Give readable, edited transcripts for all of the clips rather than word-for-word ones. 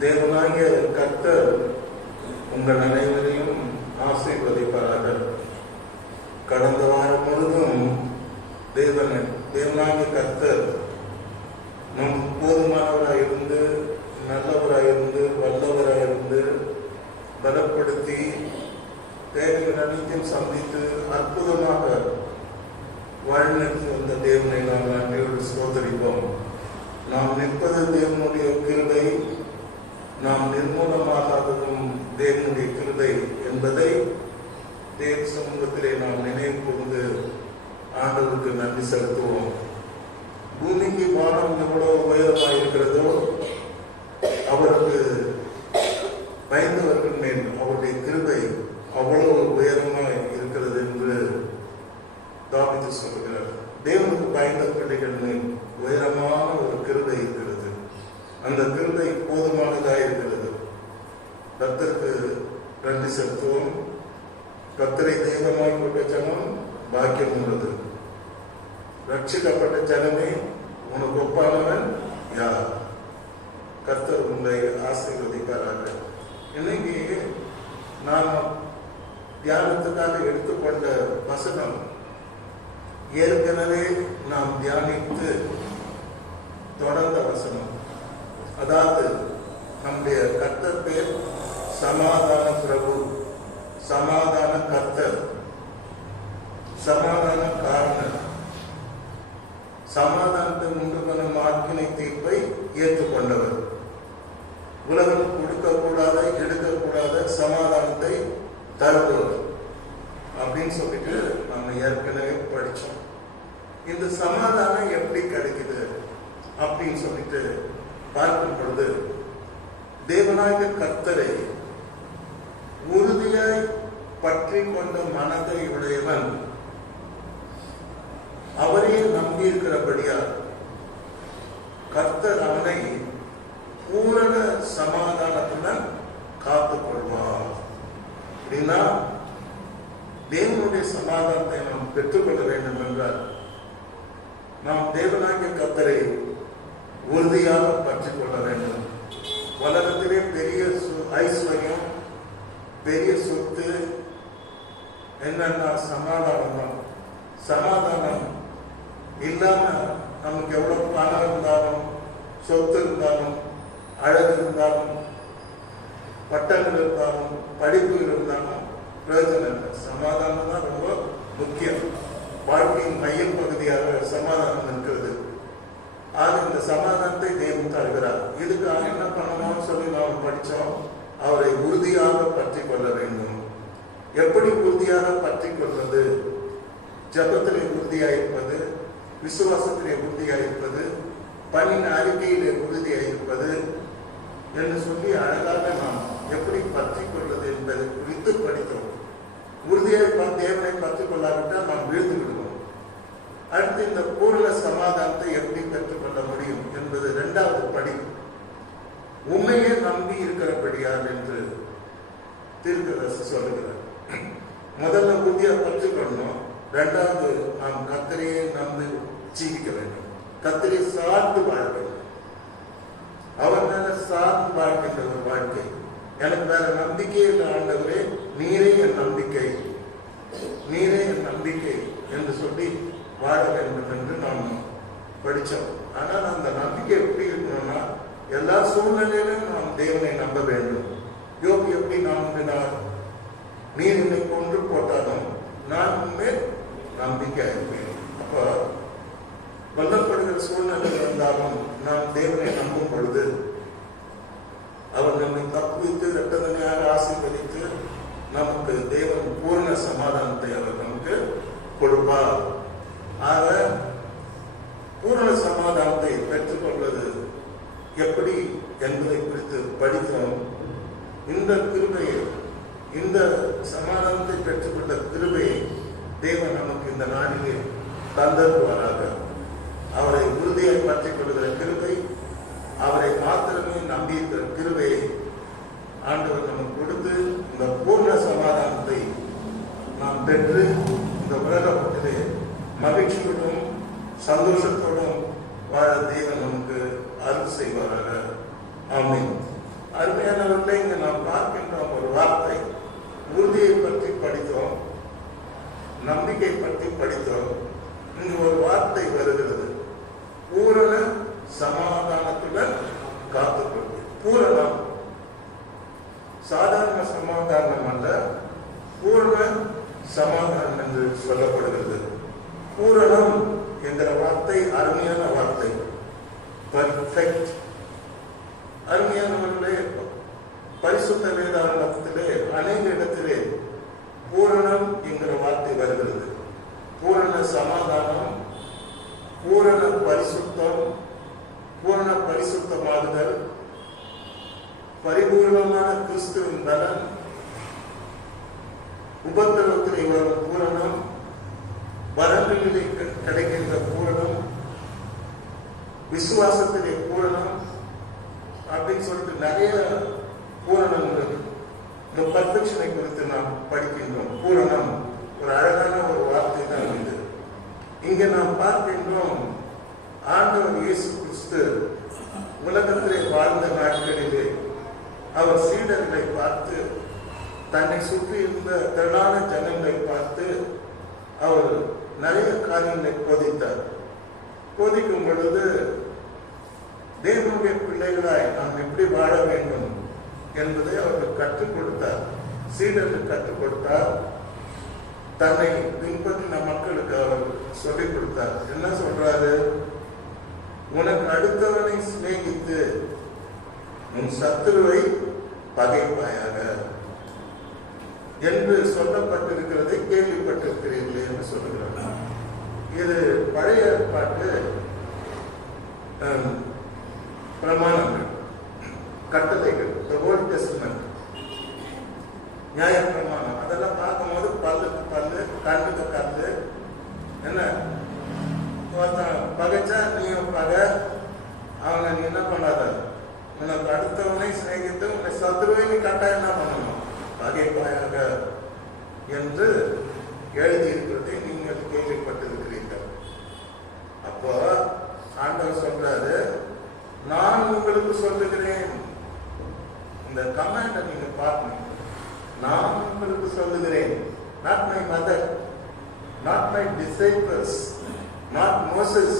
தேவனாகிய கர்த்தர் உங்கள் அனைவரையும் ஆசீர்வதிப்பாராக. கடந்த வாரம் முழுதும் தேவனாகிய கர்த்தர் நம் போதுமானவராக இருந்து, நல்லவராக இருந்து, வல்லவராக இருந்து, பலப்படுத்தி, தேவைகள் அனைத்தையும் சந்தித்து அற்புதமாக வாழ்நிறுத்தி வந்த தேவனை நாம் நன்றியோடு ஸ்தோத்திரிப்போம். நாம் நிற்பது தேவனுடைய கிருபை, நாம் நிர்மூலமாகாததும் தேவனுடைய கிருபை என்பதை தேவ சமூகத்திலே நாம் நினைவு கூர்ந்து ஆண்டவருக்கு நன்றி செலுத்துவோம். பூமிக்கு வானம் எவ்வளவு உயரமாக இருக்கிறதோ அவருக்கு பயந்தவர்கள் மேல் அவருடைய கிருபை அவ்வளவு உயரமாக இருக்கிறது என்று தாவீது சொல்கிறார். தேவனுக்கு பயந்த பிள்ளைகள் மேல் உயரமான ஒரு கிருபை இருக்கிறது. அந்த கிருபை போதுமானதாக இருக்கிறது. கர்த்தருக்கு நன்றி செலுத்துவோம். கர்த்தரை தெய்வமாய் கொண்ட ஜனம் பாக்கியம் உள்ளது. ரட்சிக்கப்பட்ட ஜனமே உனக்கு ஒப்பானவன் யார்? கர்த்தர் உங்களை ஆசீர்வதிப்பாராக. இன்னைக்கு நாம் தியானத்துக்காக எடுத்துக்கொண்ட வசனம் ஏற்கனவே நாம் தியானித்து தொடர்ந்த வசனம். அதாவது நம்முடைய கர்த்தர் பேர் சமாதான பிரபு, சமாதான கர்த்தர், சமாதான காரணர், சமாதானத்தை உண்டு பண்ணும் ஆக்கினை தீர்ப்பை ஏற்றுக்கொண்டவர், உலகம் கொடுக்கக்கூடாத எடுக்கக்கூடாத சமாதானத்தை தருபவர் அப்படின்னு சொல்லிட்டு நம்ம ஏற்கனவே படித்தோம். இந்த சமாதானம் எப்படி கிடைக்குது அப்படின்னு சொல்லிட்டு பார்க்கும் பொழுது, தேவனாகிய கர்த்தரை உறுதியாய் பற்றி கொண்ட மனதை உடையவன் அவரே நம்பி இருக்கிறபடியால் கர்த்தர் அவனை பூரண சமாதானத்துடன் காத்துக் கொள்வார். அப்படின்னா தேவனுடைய சமாதானத்தை நாம் பெற்றுக்கொள்ள வேண்டும் என்றால் நாம் தேவனாகிய கர்த்தரை உறுதியாக பற்றிக் கொள்ள வேண்டும். உலகத்திலே பெரிய ஐஸ்வர்யம், பெரிய சொத்து என்னன்னா சமாதானம் தான். சமாதானம் இல்லாம நமக்கு எவ்வளவு பணம் இருந்தாலும், சொத்து இருந்தாலும், அழகு இருந்தாலும், பட்டங்கள் இருந்தாலும், படிப்புகள் இருந்தாலும் பிரயோஜனம் இல்லை. சமாதானம் தான் ரொம்ப முக்கியம். வாழ்க்கையின் மையம் பகுதியாக சமாதானம் இருக்கிறது. ஆக இந்த சமாதானத்தை தேவன் தருகிறார். இதுக்காக என்ன பண்ணணும்னு சொல்லி நாம் படித்தோம். அவரை உறுதியாக பற்றி கொள்ள வேண்டும். எப்படி உறுதியாக பற்றி கொள்வது? ஜபத்திலே உறுதியாயிருப்பது, விசுவாசத்திலே உறுதியாயிருப்பது, பணியின் அறிக்கையிலே உறுதியாயிருப்பது என்று சொல்லி அழகாக நாம் எப்படி பற்றி கொள்வது என்பதை குறித்து படித்தோம். உறுதியாக தேவனை பற்றி கொள்ளாவிட்டால் நாம் வீழ்ந்து விடுவோம். அடுத்து இந்த பூர்ண சமாதானத்தை எப்படி பெற்றுக்கொள்ள முடியும் என்பது இரண்டாவது படி. உண்மையை நம்பி இருக்கிறபடியார் என்று தீர்க்கதரிசி சொல்லுகிறார். முதல்ல உறுதியா பற்றுக்கொள்ளணும். இரண்டாவது நாம் கர்த்தரையே நம்பி ஜீவிக்க வேண்டும். கர்த்தரை சார்ந்து வாழ வேண்டும். அவர் மேல சார்ந்து வாழ்கின்ற ஒரு வாழ்க்கை. எனக்கு வேற நம்பிக்கையே இல்லை ஆண்டவரே, நீரே என் நம்பிக்கை, நீரே என் நம்பிக்கை என்று சொல்லி வாழ வேண்டும் என்று நாம் படித்தோம். ஆனால் அந்த நம்பிக்கை எப்படி இருக்கணும்னா எல்லா சூழ்நிலையிலும் நாம் தேவனை நம்ப வேண்டும். யோபு எப்படி நம்பினார்? நீர் என்னை கொன்று போட்டாலும் நான் உண்மையில் நம்பிக்கை இருப்பேன். அப்போ கொல்லப்படுகிற சூழ்நிலை இருந்தாலும் நாம் தேவனை நம்பும் பொழுது அவர் நம்மை தப்புவித்து இரட்டதனையாக ஆசீர்வதித்து நமக்கு தேவன் பூர்ண சமாதானத்தை அவர் நமக்கு கொடுப்பார். ஆக பூர்ண சமாதானத்தை பெற்றுக்கொள்வது எப்படி என்பதை குறித்து படித்தோம். இந்த கிருபையை, இந்த சமாதானத்தை பெற்றுக்கொண்ட கிருபையை தேவன் நமக்கு இந்த நாளிலே தந்தருவாராக. அவரை உறுதியை பற்றிக் கொள்கிற கிருபை, அவரை மாத்திரமே நம்பியிருக்கிற கிருபையை ஆண்டவர் நமக்கு கொடுத்து இந்த பூர்ண சமாதானத்தை நாம் பெற்று இந்த உலகத்திலே மகிழ்ச்சியோடும் சந்தோஷத்தோடும் வாழ தேவன் நமக்கு அருள் செய்வாராக. ஆமென். அருமையானவர்களே, இங்க நாம் பார்க்கின்றோம் ஒரு வார்த்தை. உறுதியை பற்றி படித்தோம், நம்பிக்கை பற்றி படித்தோம். இங்கு ஒரு வார்த்தை வருகிறது, பூரண சமாதானத்துடன் காத்துக்கொள்வது. பூரணம் சாதாரண சமாதானம் அல்ல, பூரண சமாதானம் என்று சொல்லப்படுகிறது. பூரணம் என்கிற வார்த்தை அருமையான வார்த்தை, பர்ஃபெக்ட். அருமையானவர்களே, பரிசுத்த வேதாகமத்திலே அநேக இடத்திலே பூரணம் என்கிற வார்த்தை வருகிறது. பூரண சமாதானம், பூரண பரிசுத்தம், பூரண பரிசுத்தமாகுதல், பரிபூர்ணமான கிறிஸ்துவின் பலன், உபத்திரவத்திலே வரும் பூரணம், வரங்களிலே கிடைக்கின்ற பூரணம், விசுவாசத்திலே பூரணம் அப்படின்னு சொல்லிட்டு நிறைய பூரணங்கள் இந்த பர்ஃபெக்ஷனை குறித்து நாம் படிக்கின்றோம். பூரணம் ஒரு அழகான ஒரு வார்த்தை தான் இது. இங்க நாம் பார்க்கின்றோம், ஆண்டவர் இயேசு கிறிஸ்து உலகத்திலே வாழ்ந்த நாட்களிலே அவர் சீடர்களை பார்த்து, தன்னை சுற்றி இருந்த திரளான ஜனங்களை பார்த்து அவர் நிறைய காரியங்களை போதித்தார். போதிக்கும் பொழுது தேவனுடைய பிள்ளைகளாய் நாம் எப்படி வாழ வேண்டும் என்பதை அவர்கள் கற்றுக் கொடுத்தார். சீடர்கள் கற்றுக் கொடுத்தார். தன்னை பின்பற்றின மக்களுக்கு அவர் சொல்லிக் கொடுத்தார். என்ன சொல்றாரு? உனக்கு அடுத்தவனை சிநேகித்து உன் சத்துருவை பகைப்பாயாக என்று சொல்லப்பட்டிருக்கிறதை கேள்விப்பட்டிருக்கிறீர்களே என்று சொல்லுகிறார். இது பழைய ஏற்பாட்டு பிரமாணங்கள், கட்டளைகள், ஓல்ட் டெஸ்டமென்ட், நியாய பிரமாணம். அதெல்லாம் பார்க்கும்போது பல்லுக்கு பல்லு, கண்ணுக்கு கல்லு. என்ன பகைச்சா நீயும் பகை, அவனை நீ என்ன பண்ணாத, உனக்கு அடுத்தவனை சிநேகித்து உன்னை சத்துருவை நீ கட்டாயம் என்ன பண்ணணும், பகைப்பாயாக என்று எழுதியிருக்கிறதை நீங்கள் கேள்விப்பட்டிருக்கிறீர்கள். அப்போ ஆண்டவர் சொல்றாரு, நான் உங்களுக்கு சொல்லுகிறேன். இந்த கமாண்டை நீங்க பார்க்கணும். நான் உங்களுக்கு சொல்லுகிறேன். not my mother, not my disciples, not Moses,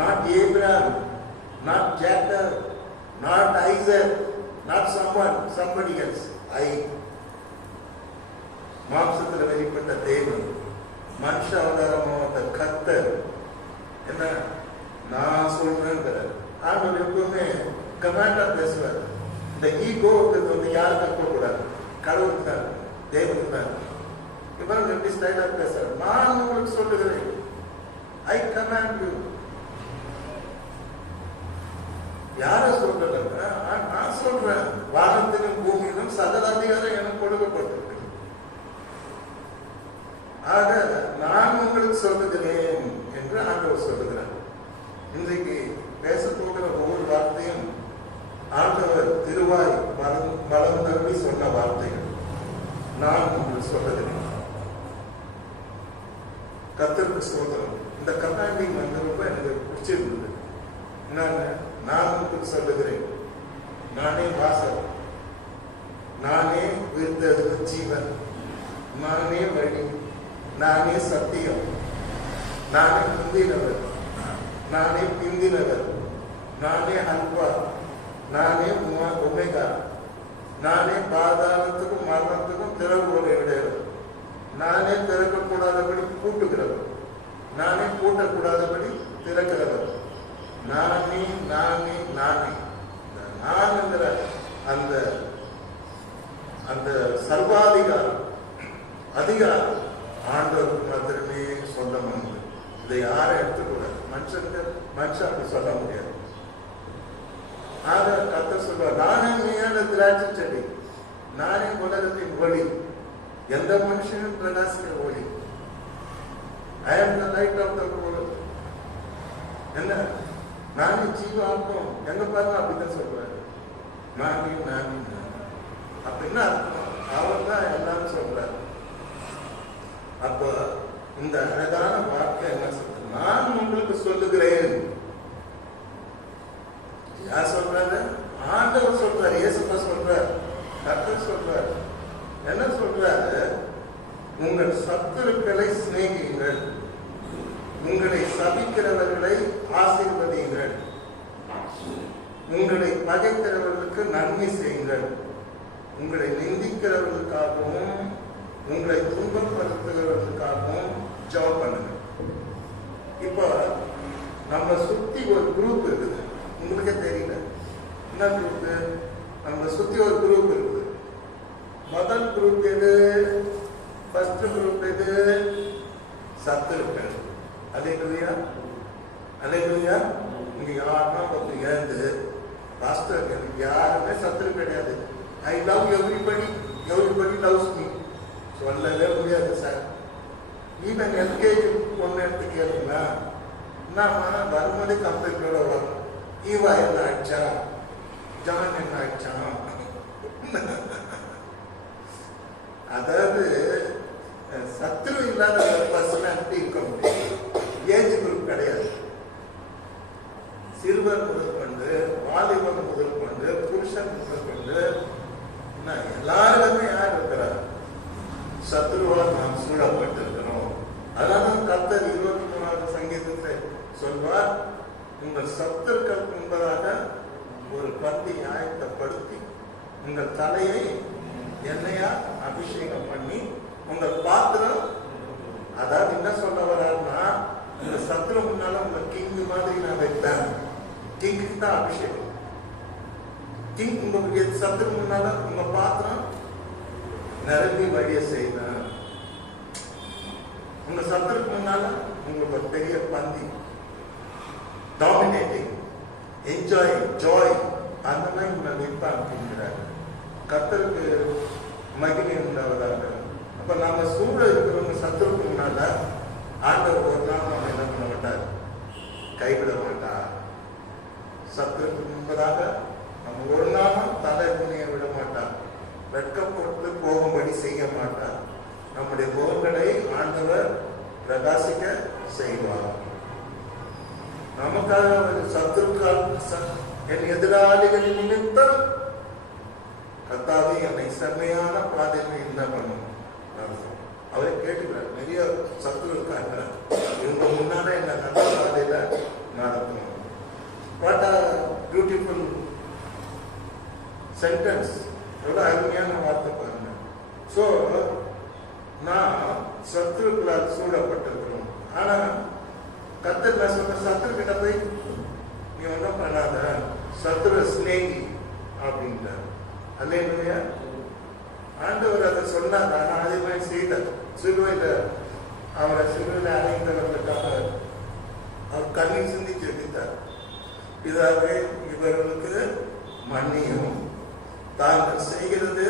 not Abraham, not Jacob, not Isaac, not somebody else. மாம்சத்தில் வெளிப்பட்ட தேவன், மனுஷ அவதாரமான கர்த்தர் என்ன நான் சொல்றேன். ஆண்டவர் எப்பவுமே கமாண்டா பேசுவார். இந்த ஈகோ வந்து யாருக்கு இருக்கக்கூடாது, கடவுளுக்கு தான், தேவனுக்கு தான். இவன் எப்படி ஸ்டைலா பேசுறாரு, நான் உங்களுக்கு சொல்லுகிறேன், ஐ கமாண்ட் யூ. யார சொல்றேன்? நான் சொல்றேன், வானத்திலும் பூமியிலும் சகல அதிகாரம் எனக்கு கொடுக்கப்பட்டிருக்கு. ஆக நான் உங்களுக்கு சொல்லுகிறேன் என்று ஆண்டவர் சொல்லுகிறார். இன்றைக்கு பேச போகிற ஒவ்வொரு வார்த்தையும் ஆண்டவர் திருவாய் மலம் தருவி சொன்ன வார்த்தைகள். நான் உங்களுக்கு சொல்லுகிறேன். கர்த்தருக்கு ஸ்தோத்திரம். இந்த கமாண்டிங் வந்து ரொம்ப எனக்கு பிடிச்சிருந்தது. நான் உங்களுக்கு சொல்லுகிறேன், நானே வாசல், நானே உயிர்த்தெழுந்த ஜீவன், நானே வழி, நானே சத்தியம், நானே முந்தினவர், நானே பிந்தினவர், நானே அல்பா, நானே ஒமேகா, நானே பாதாளத்துக்கும் மரணத்துக்கும் திறவுகோலை உடையவர், நானே திறக்கக்கூடாதபடி பூட்டுகிறவர், நானே பூட்டக்கூடாதபடி திறக்கிறவர், நானே நானே நானே. நான் என்கிற அந்த அந்த சர்வாதிகாரம், அதிகாரம் ஆண்டவருக்கு மாத்திரமே சொந்தமானது. இதை யாரை எடுத்துக்கூடாது. மனுஷன் அப்படி சொல்ல முடியாது. ஆக கர்த்தர் சொல்வார், நானே மெய்யான திராட்சை செடி, நானே உலகத்தின் ஒளி, எந்த மனுஷனும் பிரகாசிக்கிற ஒளி. I am the light of the world. என்ன நானே ஜீவாக்கும், எங்க பாருங்க அப்படிதான் சொல்றாரு. நானே நானே அப்படின்னா அவர் தான் எல்லாரும் சொல்றாரு. அப்போ இந்த அழகான வார்த்தை என்ன சொல்றது? நான் உங்களுக்கு சொல்லுகிறேன் சபிக்கிறவர்களை ஆசீர்வதியுங்கள், உங்களை பகைக்கிறவர்களுக்கு நன்மை செய்யுங்கள், உங்களை நிந்திக்கிறவர்களுக்காகவும் உங்களை துன்பப்படுத்துகிறவர்களுக்காகவும் ஜெபம் பண்ணுங்க. இப்போ நம்ம சுத்தி ஒரு குரூப் இருக்குது, உங்களுக்கே தெரியல என்ன குரூப்? நம்ம சுத்தி ஒரு குரூப் இருக்குது. முதல் குரூப் எது? ஃபர்ஸ்ட் குரூப் எது? சத்துருக்கள். அல்லேலூயா, அல்லேலூயா. இங்க யாருன்னா கொஞ்சம் ஏந்து பாஸ்டர், எனக்கு யாருமே சத்துரு கிடையாது, I love everybody, everybody loves me சொல்லவே முடியாது சார். ஈவன் எல்கேஜி பொண்ணு எடுத்து கேளுங்களா, என்னம்மா வரும்போதே கம்ப்ளைண்டோட வரும், ஈவா என்ன ஆயிடுச்சா, ஜான் என்ன ஆயிடுச்சான். அதாவது சத்துரு இல்லாத பர்சனாலிட்டி இருக்க முடியும். ஏஜ் குரூப் கிடையாது. சிறுவர் முதல் கொண்டு, வாலிபன் முதல் கொண்டு, புருஷன் முதல் கொண்டு எல்லாருமே யார் இருக்கிறார்? சத்துருவால் நாம் சூழப்பட்டிருக்கிறோம். அதனால கர்த்தர் 23வது சங்கீதத்தை சொல்வார், உங்கள் சத்துருக்கள் என்பதாக ஒரு பந்தி ஆயத்தப்படுத்தி உங்கள் தலையை எண்ணெயா அபிஷேகம் பண்ணி உங்கள் பாத்திரம், அதாவது என்ன சொல்ல வர்றாருன்னா, உங்க சத்துரு முன்னால உங்க கிங் மாதிரி நான் வைப்பேன். கிங்க்கு தான் அபிஷேகம். கிங் உங்களுக்கு சத்துரு முன்னால உங்க பாத்திரம் நிரம்பி வழிய செய்வேன். உங்க சத்துருக்கு முன்னால உங்களுக்கு ஒரு பெரிய பந்தி, டாமினேட்டிங், என்ஜாய், ஜாய், அந்த மாதிரி உங்களை வைப்பேன் அப்படிங்கிறாரு. கர்த்தருக்கு மகிமை உண்டாவதாக. அப்ப நம்ம சூழ இருக்கிறவங்க சத்துருக்கு முன்னால ஆண்டவர் ஒரு நாள் நம்ம என்ன பண்ண மாட்டார்? கைவிட மாட்டார். சத்துருக்கு முன்பதாக நம்ம ஒரு நாளும் தலை குனிய விட மாட்டார். வெட்கப்பட்டு போகும்படி செய்ய மாட்டார். நம்முடைய முகங்களை ஆண்டவர் பிரகாசிக்க செய்வார். நமக்காக சத்துருக்கள், என் எதிராளிகளின் நிமித்தம் கர்த்தாவே என்னை செம்மையான பாதையில் என்ன பண்ணும் அவரை கேட்டுக்கிறார். நிறைய சத்துரு இருக்காங்க, இவங்க முன்னால என்ன நல்ல பாதையில நடத்தணும். வாட் ஆ பியூட்டிஃபுல் சென்டென்ஸ், எவ்வளவு அருமையான வார்த்தை பாருங்க. சோ நான் சத்துருக்களால் சூழப்பட்டிருக்கிறோம். ஆனா கர்த்தர் நான் சொல்ற சத்துரு கிட்ட போய் நீ ஒன்றும் பண்ணாத, சத்துரு ஸ்நேகி அப்படின்றார். அல்லேலூயா. ஆண்டவர் அதை சொன்னார். ஆனா அதே மாதிரி செய்தார். சிலுவையில அவரை சிலுவையில அடைந்தவர்களுக்காக அவர் கண்ணீர் சிந்தி ஜெபித்தார். பிதாவே இவர்களுக்கு மன்னியும், தாங்கள் செய்கிறது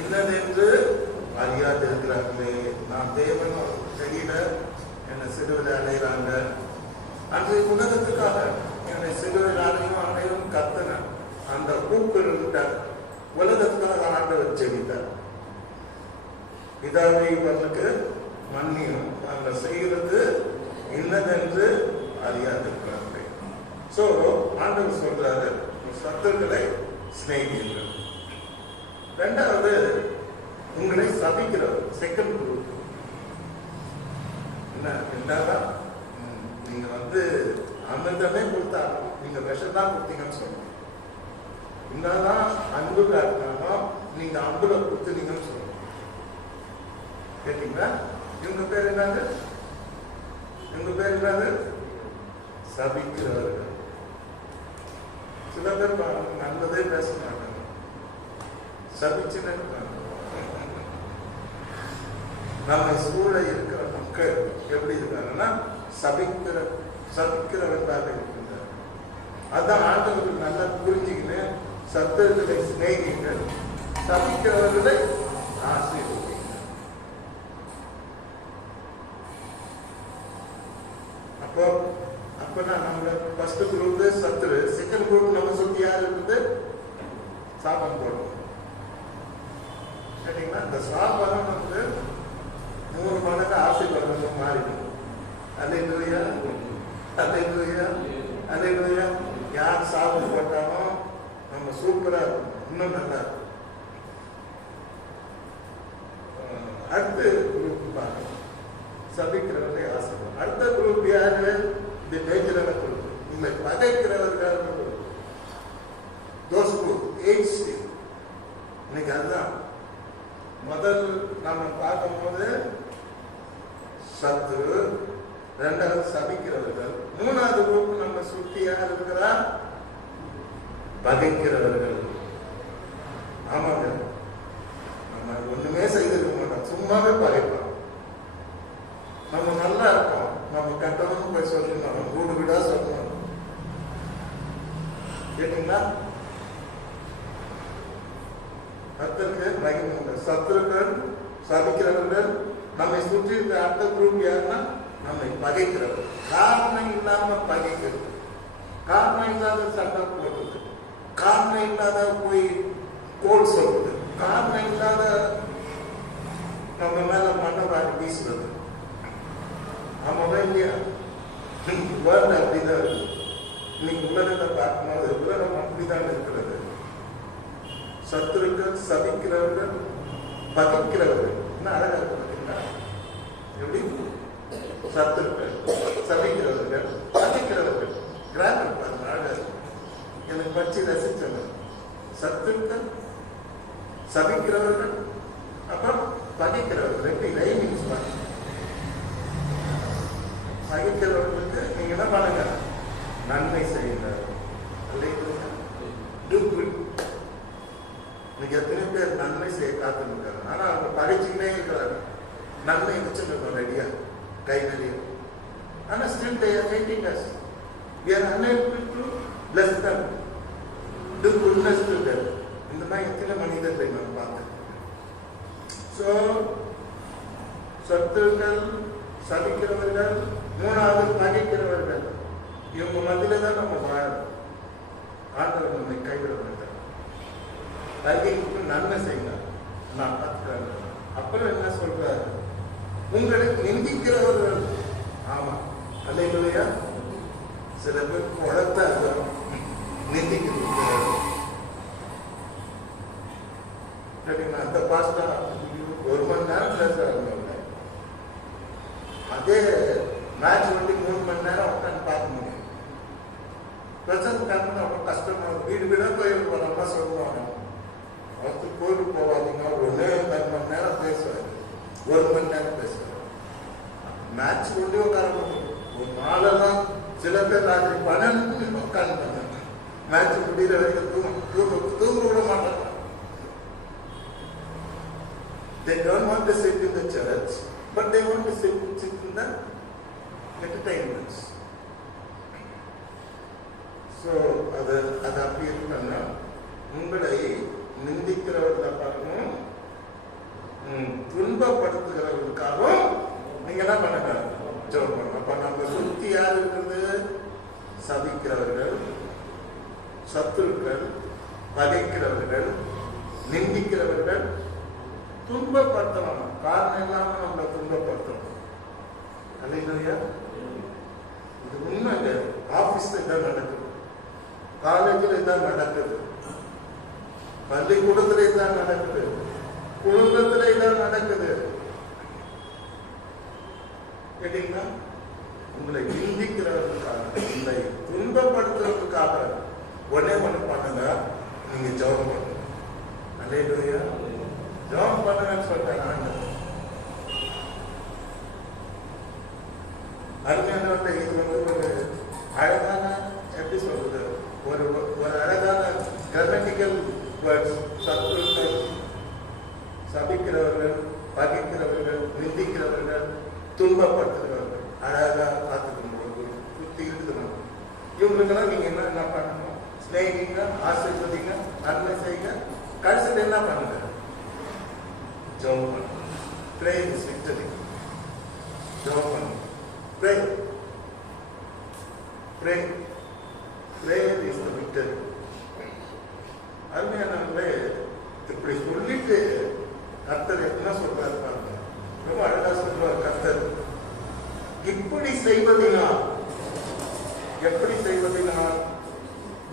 இன்னதென்று அறியாதிருக்கிறார்களே. நான் தேவன் தெரியல, என்னை சிலுவையில் அடைகிறாங்க. அன்றைய உலகத்துக்காக என்னை சிலுவையில் அடையும் கத்தன அந்த கூக்குள் உலகத்துக்காக ஆண்டவர் ஜெபித்தார். பிதாவே இவர்களுக்கு மன்னியும், தாங்கள் செய்கிறது இன்னதென்று அறியாதிருக்கிறார்களே. சோ ஆண்டவர் சொல்றாரு, சத்துருக்களை சிநேகியுங்கள். ரெண்டாவது, உங்களை சபிக்கிறவர். செகண்ட் குரூப் என்னதான் நீங்க அமிர்தமே கொடுத்தாலும் நீங்க விஷம் தான் கொடுத்தீங்கன்னு சொல்லுங்க. என்னதான் அன்பு காட்டினாலும் நீங்க அன்புல கொடுத்துட்டீங்கன்னு சொல்லுங்க. கேட்டீங்களா? இவங்க பேர் என்னது? இவங்க பேர் என்னது? சபிக்கிறவர்கள். சில பேர் நல்லதே பேச மாட்டாங்க, சபிச்சுன்னு இருக்காங்க. நம்ம சூழ இருக்கிற மக்கள் எப்படி இருக்காங்கன்னா சபிக்கிறவர்களாக இருக்கின்றார். அதான் ஆண்டவர்கள் நல்லா புரிஞ்சுக்கின்னு சத்துருக்களை சிநேகிங்கள், சபிக்கிறவர்களை ஆசீர்வதிங்க. அப்பனா நம்ம ஃபர்ஸ்ட் குரூப் சத்துரு, செகண்ட் குரூப் நம்ம சுத்தி யார் இருக்குது? சாபம் போடுவோம். சரிங்களா? இந்த சாபம் 100 மடங்கு ஆசீர்வாதம் மாறிடும். அல்லேலூயா, அல்லேலூயா, அல்லேலூயா. யார் சாபம் போட்டாலும் நம்ம சூப்பரா இருக்கும், இன்னும் நல்லா இருக்கும். அடுத்த குரூப் பாருங்க, சபிக்கிறவர்களை ஆசீர்வாதம். அடுத்த குரூப் யாரு? இது டேஞ்சரான பொருள். உங்களை பகைக்கிறவர்கள் those who hate you. இன்னைக்கு அதுதான் முதல் நாம பார்க்கும்போது சத்துரு, ரெண்டாவது சபிக்கிறவர்கள், மூணாவது குரூப் நம்ம சுத்தி யார் இருக்கிறா? பகைக்கிறவர்கள். ஆமாங்க, நம்ம ஒண்ணுமே செய்திருக்க மாட்டோம், சும்மாவே பகைப்போம். நம்ம நல்லா இருக்கோம், நம்ம கட்டணும் போய் சொல்லணும், வீடு வீடா சொல்லணும். கேட்டீங்களா? கர்த்தருக்கு மகிமை. சத்துருக்கள், சபிக்கிறவர்கள், நம்மை சுற்றி இருக்க அடுத்த குரூப் யாருன்னா நம்மை பகைக்கிறவர்கள். காரணம் இல்லாம பகைக்கிறது, காரணம் இல்லாத சட்டம் போடுறது, காரணம் இல்லாத போய் கோல் சொல்றது, காரணம் இல்லாத நம்ம மேல மண்ணவாடி வீசுறது. ஆமாவா இல்லையா? வேர்ல்டு அப்படிதான் இருக்கு. இன்னைக்கு உலகத்தை பார்க்கும்போது உலகம் அப்படிதான் இருக்கிறது. சத்துருக்கள், சபிக்கிறவர்கள், பகைக்கிறவர்கள். என்ன அழகா இருக்கு பார்த்தீங்களா? எப்படி? சத்துருக்கள், சபிக்கிறவர்கள், பகைக்கிறவர்கள். கிராமர் பாருங்க, அழகா இருக்கு. எனக்கு பற்றி ரசிச்சது. சத்துருக்கள், சபிக்கிறவர்கள், அப்புறம் பகைக்கிறவர்கள். எப்படி ரைமிங்ஸ் பாருங்க. பகைக்கிறவர்களுக்கு நீங்க என்ன பண்ணுங்க? நன்மை செய்யுங்க. இன்னைக்கு எத்தனை பேர் நன்மை செய்ய காத்துருக்காங்க, ஆனா அவங்க பகைச்சுக்கிட்டே இருக்கிறாங்க. நன்மை வச்சுருக்கோம் ரெடியா, கை நிறைய. ஆனா still they are hating us. We are unable to bless them, do goodness to them. இந்த மாதிரி எத்தனை மனிதர்களை நாம் பார்த்தோம். ஸோ சத்துருக்கள், சபிக்கிறவர்கள், மூணாவது பகைக்கிறவர்கள், இவங்க மத்தியில தான் நம்ம வாழணும். ஆண்டவர் நம்மை கைவிட மாட்டார். பகைக்கு நன்மை செய்யுங்க, நான் பார்த்துக்கிறேன். அப்புறம் என்ன சொல்றாரு? உங்களை நிந்திக்கிறவர்கள். ஆமா, அல்லேலூயா. சில பேர் குழந்தை நிந்திக்கிறாங்க. சரிங்களா? அந்த பாஸ்டா ஒரு மணி நேரம் பேசுறாங்க, அதே மேட்ச் வந்து 3 மணி நேரம் உட்காந்து பார்க்க முடியும். பிரச்சனை ரொம்ப கஷ்டமா. வீடு வீடா போய் நம்ம சொல்லுவாங்க, அடுத்து கோயிலுக்கு போவாதீங்க, ஒன்னே 2 மணி நேரம் பேசுவாரு, 1 மணி நேரம் பேசுவாரு. மேட்ச் கொண்டு உட்கார முடியும். ஒரு நாளெல்லாம் சில பேர் ராத்திரி 12 மணி உட்காந்து மேட்ச் முடிகிற வரைக்கும் தூங்க விட மாட்டாங்க. They don't want to sit in the church, but they want to sit in the entertainments. So அது அப்படி இருக்குன்னா உங்களை நிந்திக்கிறவர்கள் பார்க்கணும், துன்பப்படுத்துகிறவர்களுக்காகவும் நீங்க என்ன பண்ணுங்க? ஜெபம் பண்ணணும். அப்ப நம்ம சுத்தி யார் இருக்கிறது? சபிக்கிறவர்கள், சத்துருக்கள், பகைக்கிறவர்கள், நிந்திக்கிறவர்கள், துன்பப்படுத்தணும். காரணம் இல்லாம நம்மளை துன்பப்படுத்தணும். அல்லேலூயா. இது உண்மைங்க. ஆபீஸ்ல இதான் நடக்குது, காலேஜில் இதான் நடக்குது, பள்ளிக்கூடத்துல இதான் நடக்குது, குடும்பத்துல இதான் நடக்குது. கேட்டீங்களா? உங்களை நிந்திக்கிறவர்களுக்காக, உங்களை துன்பப்படுத்துறதுக்காக ஒன்னே ஒண்ணு பண்ணுங்க, நீங்க ஜெபம் பண்ணுங்க. அல்லேலூயா. ஜெபம் பண்ணுங்கன்னு சொல்றேன். அருமையானவர்களே, இது வந்து ஒரு அழகான, எப்படி சொல்றது, ஒரு அழகான கிராமட்டிக்கல் வேர்ட்ஸ். சத்துருக்கள், சபிக்கிறவர்கள், பகைக்கிறவர்கள், நிந்திக்கிறவர்கள், துன்பப்படுத்துகிறவர்கள். அழகா பார்த்துக்கணும். சுத்தி இருக்குது. இவங்களுக்கெல்லாம் நீங்க என்ன பண்ணணும்? ஸ்நேகிங்க, ஆசீர்வதிங்க, நன்மை செய்யுங்க. கடைசியில் என்ன பண்ணுங்க? ஜெபம் பண்ணுங்க. Pray is victory. ஜெபம் பண்ணுங்க. Pray. Pray. Prayer is the victory. அருமையானவர்களே, இப்படி சொல்லிட்டு கர்த்தர் என்ன சொல்றாரு பாருங்க. ரொம்ப அழகா சொல்றாரு கர்த்தர். இப்படி செய்வதினால், எப்படி செய்வதினால்,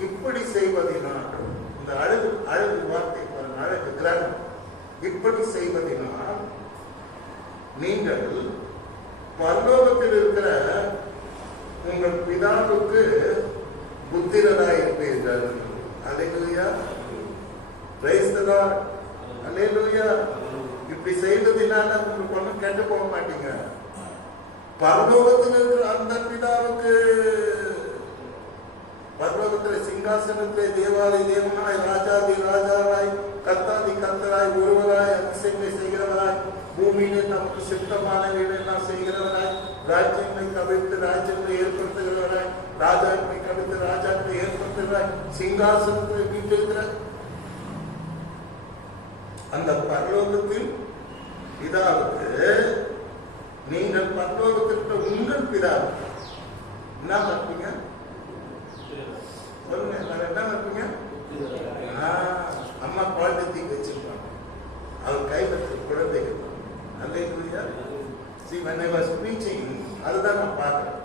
இப்படி செய்வதினால், இந்த அழகு அழகு வார்த்தை பாருங்க, அழகு கிராமம். இப்படி செய்வதினால் நீங்கள் பரலோகத்தில் இருக்கிற உங்கள் பிதாவுக்கு புத்திரராய் இருப்பீர்கள். அல்லேலூயா, பிரைஸ் தி லார்ட், அல்லேலூயா. இப்படி செய்ததினால உங்களுக்கு ஒன்றும் கெட்டு போக மாட்டீங்க. பரலோகத்தில் இருக்கிற அந்த பிதாவுக்கு, பரலோகத்தில் சிங்காசனத்திலே தேவாதி தேவனாய், ராஜாதி ராஜாவாய், கர்த்தாதி கர்த்தராய், ஒருவராய் அதிசயங்களை செய்கிறவராய், பூமியிலே நமக்கு சித்தமானவைகளை எல்லாம் செய்கிறவராய், ராஜ்யங்களை கவிழ்த்து ராஜ்யங்களை ஏற்படுத்துகிறவராய், ராஜாக்களை கவிழ்த்து ராஜாக்களை ஏற்படுத்துகிறாய், சிங்காசனத்தில் வீட்டிருக்கிறார் அந்த பரலோகத்தில் பிதாவுக்கு, நீங்கள் பரலோகத்திற்கு உங்கள் பிதாவுக்கு என்ன பார்ப்பீங்க சொல்லுங்க, என்ன பார்ப்பீங்க? அம்மா குழந்தை தீக்கு வச்சிருப்பாங்க, அவர் கையில் குழந்தைகள். அல்லேலூயா. See, when I was preaching, அதுதான் நான் பார்க்கிறேன்.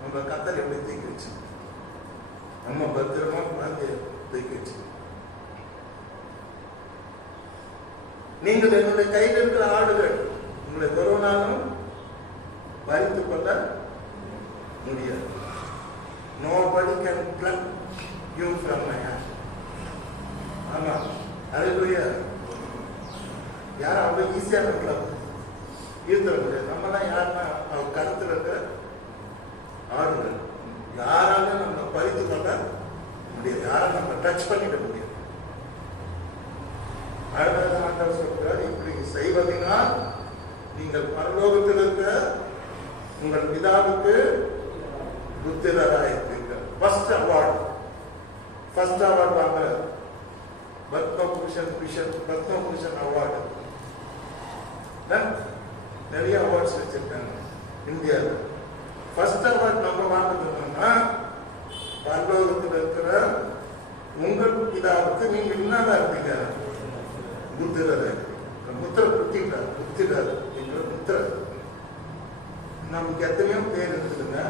நம்ம கத்தர் எப்படி தூக்கி வச்சு, நம்ம பத்திரமா குழந்தைய தூக்கி வச்சு. நீங்கள் என்னுடைய கையில் இருக்கிற ஆடுகள், உங்களை ஒரு நாளும் வரித்துக் கொள்ள முடியாது. Nobody can pluck you from my hand. ஆமா, அல்லேலூயா. யாரும் அவ்வளவு ஈஸியா நம்மள ஈர்த்த முடியாது. நம்மலாம் யாருன்னா அவர் கருத்துல இருக்கிற ஆடுகள், யாராலும் நம்ம பறித்து கொள்ள முடியாது, யாரும் நம்ம டச் பண்ணிட முடியாது. அழகாக ஆண்டவர் சொல்கிறார், இப்படி செய்வதனால் நீங்கள் பரலோகத்தில் இருக்க உங்கள் பிதாவுக்கு புத்திரராயிருப்பீர்கள். ஃபர்ஸ்ட் அவார்டு வாங்க, பத்மபூஷன் அவார்டு. நிறைய அவார்ட்ஸ் வச்சிருக்காங்க இந்தியாவில். ஃபர்ஸ்ட் அவார்டு நம்ம வாங்கினோம்னா, பரலோகத்தில் இருக்கிற உங்கள் பிதாவுக்கு நீங்க என்னதான் இருப்பீங்க? புத்திரரை. புத்திர புத்திரர் என்ற புத்திரர். நமக்கு எத்தனையோ பேர் இருக்குதுங்க.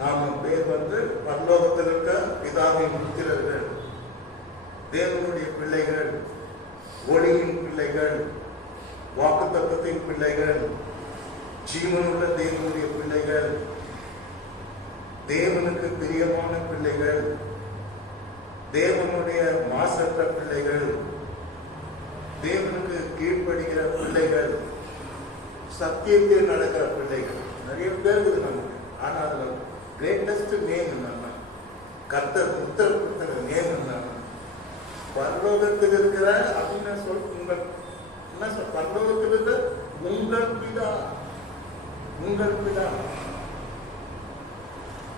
நாம பேர் பரலோகத்தில் இருக்க பிதாவின் புத்திரர்கள், தேவனுடைய பிள்ளைகள், ஒளியின் பிள்ளைகள், வாக்குத்தத்தத்தின் பிள்ளைகள், ஜீவனுள்ள தேவனுடைய பிள்ளைகள், தேவனுக்கு பிரியமான பிள்ளைகள், தேவனுடைய மாசற்ற பிள்ளைகள், தேவனுக்கு கீழ்ப்படுகிற பிள்ளைகள், சத்தியத்தில் நடக்கிற பிள்ளைகள். நிறைய பேர் இருக்குது நமக்கு. ஆனா அதுல கிரேட்டஸ்ட் நேம் என்ன? கர்த்தர் புத்திர நேம் என்ன? பரலோகத்தில் இருக்கிற அப்படின்னு உங்கள் என்ன சொல், பரலோகத்தில் இருக்கிற உங்கள் பிதா.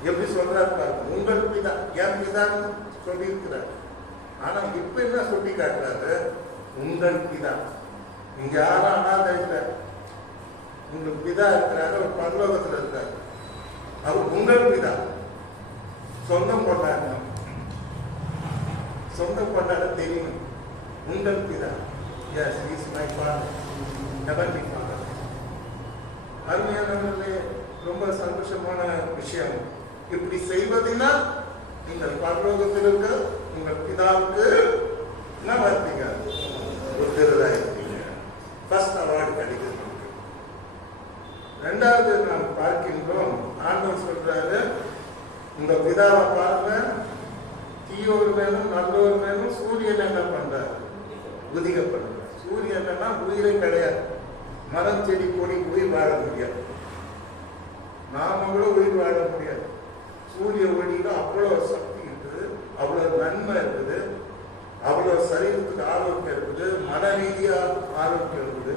எப்படி சொல்றாரு பாருங்க, உங்கள் பிதா. என் பிதான்னு சொல்லி இருக்கிறார். ஆனா இப்ப என்ன சொல்லி காட்டுறாரு? உங்கள் பிதா. இங்க யாரும் அனாதை இல்லை. உங்கள் பிதா இருக்கிறாரு, அவர் பரலோகத்தில் இருக்கிறார். அவர் உங்கள் பிதா. சொந்தம் கொண்டாட தெரியும். உங்கள் பிதா. Yes, he is my father, heavenly father. அருமையானவர்களே, ரொம்ப சந்தோஷமான விஷயம். இப்படி செய்வதனால் நீங்கள் பரலோகத்தில் இருக்க உங்கள் பிதாவுக்கு என்ன பார்ப்பீங்க? புத்திரராக இருப்பீங்க. ஃபர்ஸ்ட் அவார்டு கிடைக்கிறது. ரெண்டாவது நாம் பார்க்கின்றோம், ஆண்டவர் சொல்றாரு, உங்க பிதாவை பாருங்க, தீயோர் மேலும் நல்லோர் மேலும் சூரியன் என்ன பண்றாரு? உதிக்கப்படுறார். சூரியன் என்னன்னா உயிரே கிடையாது. மரம் செடி கொடி உயிர் வாழ முடியாது. நாம கூட உயிர் வாழ முடியாது. சூரிய ஒளியில அவ்வளவு சக்தி இருக்குது, அவ்வளவு நன்மை இருக்குது, அவ்வளவு சரீரத்துக்கு ஆரோக்கியம் இருக்குது, மன ரீதியா ஆரோக்கியம் இருக்குது.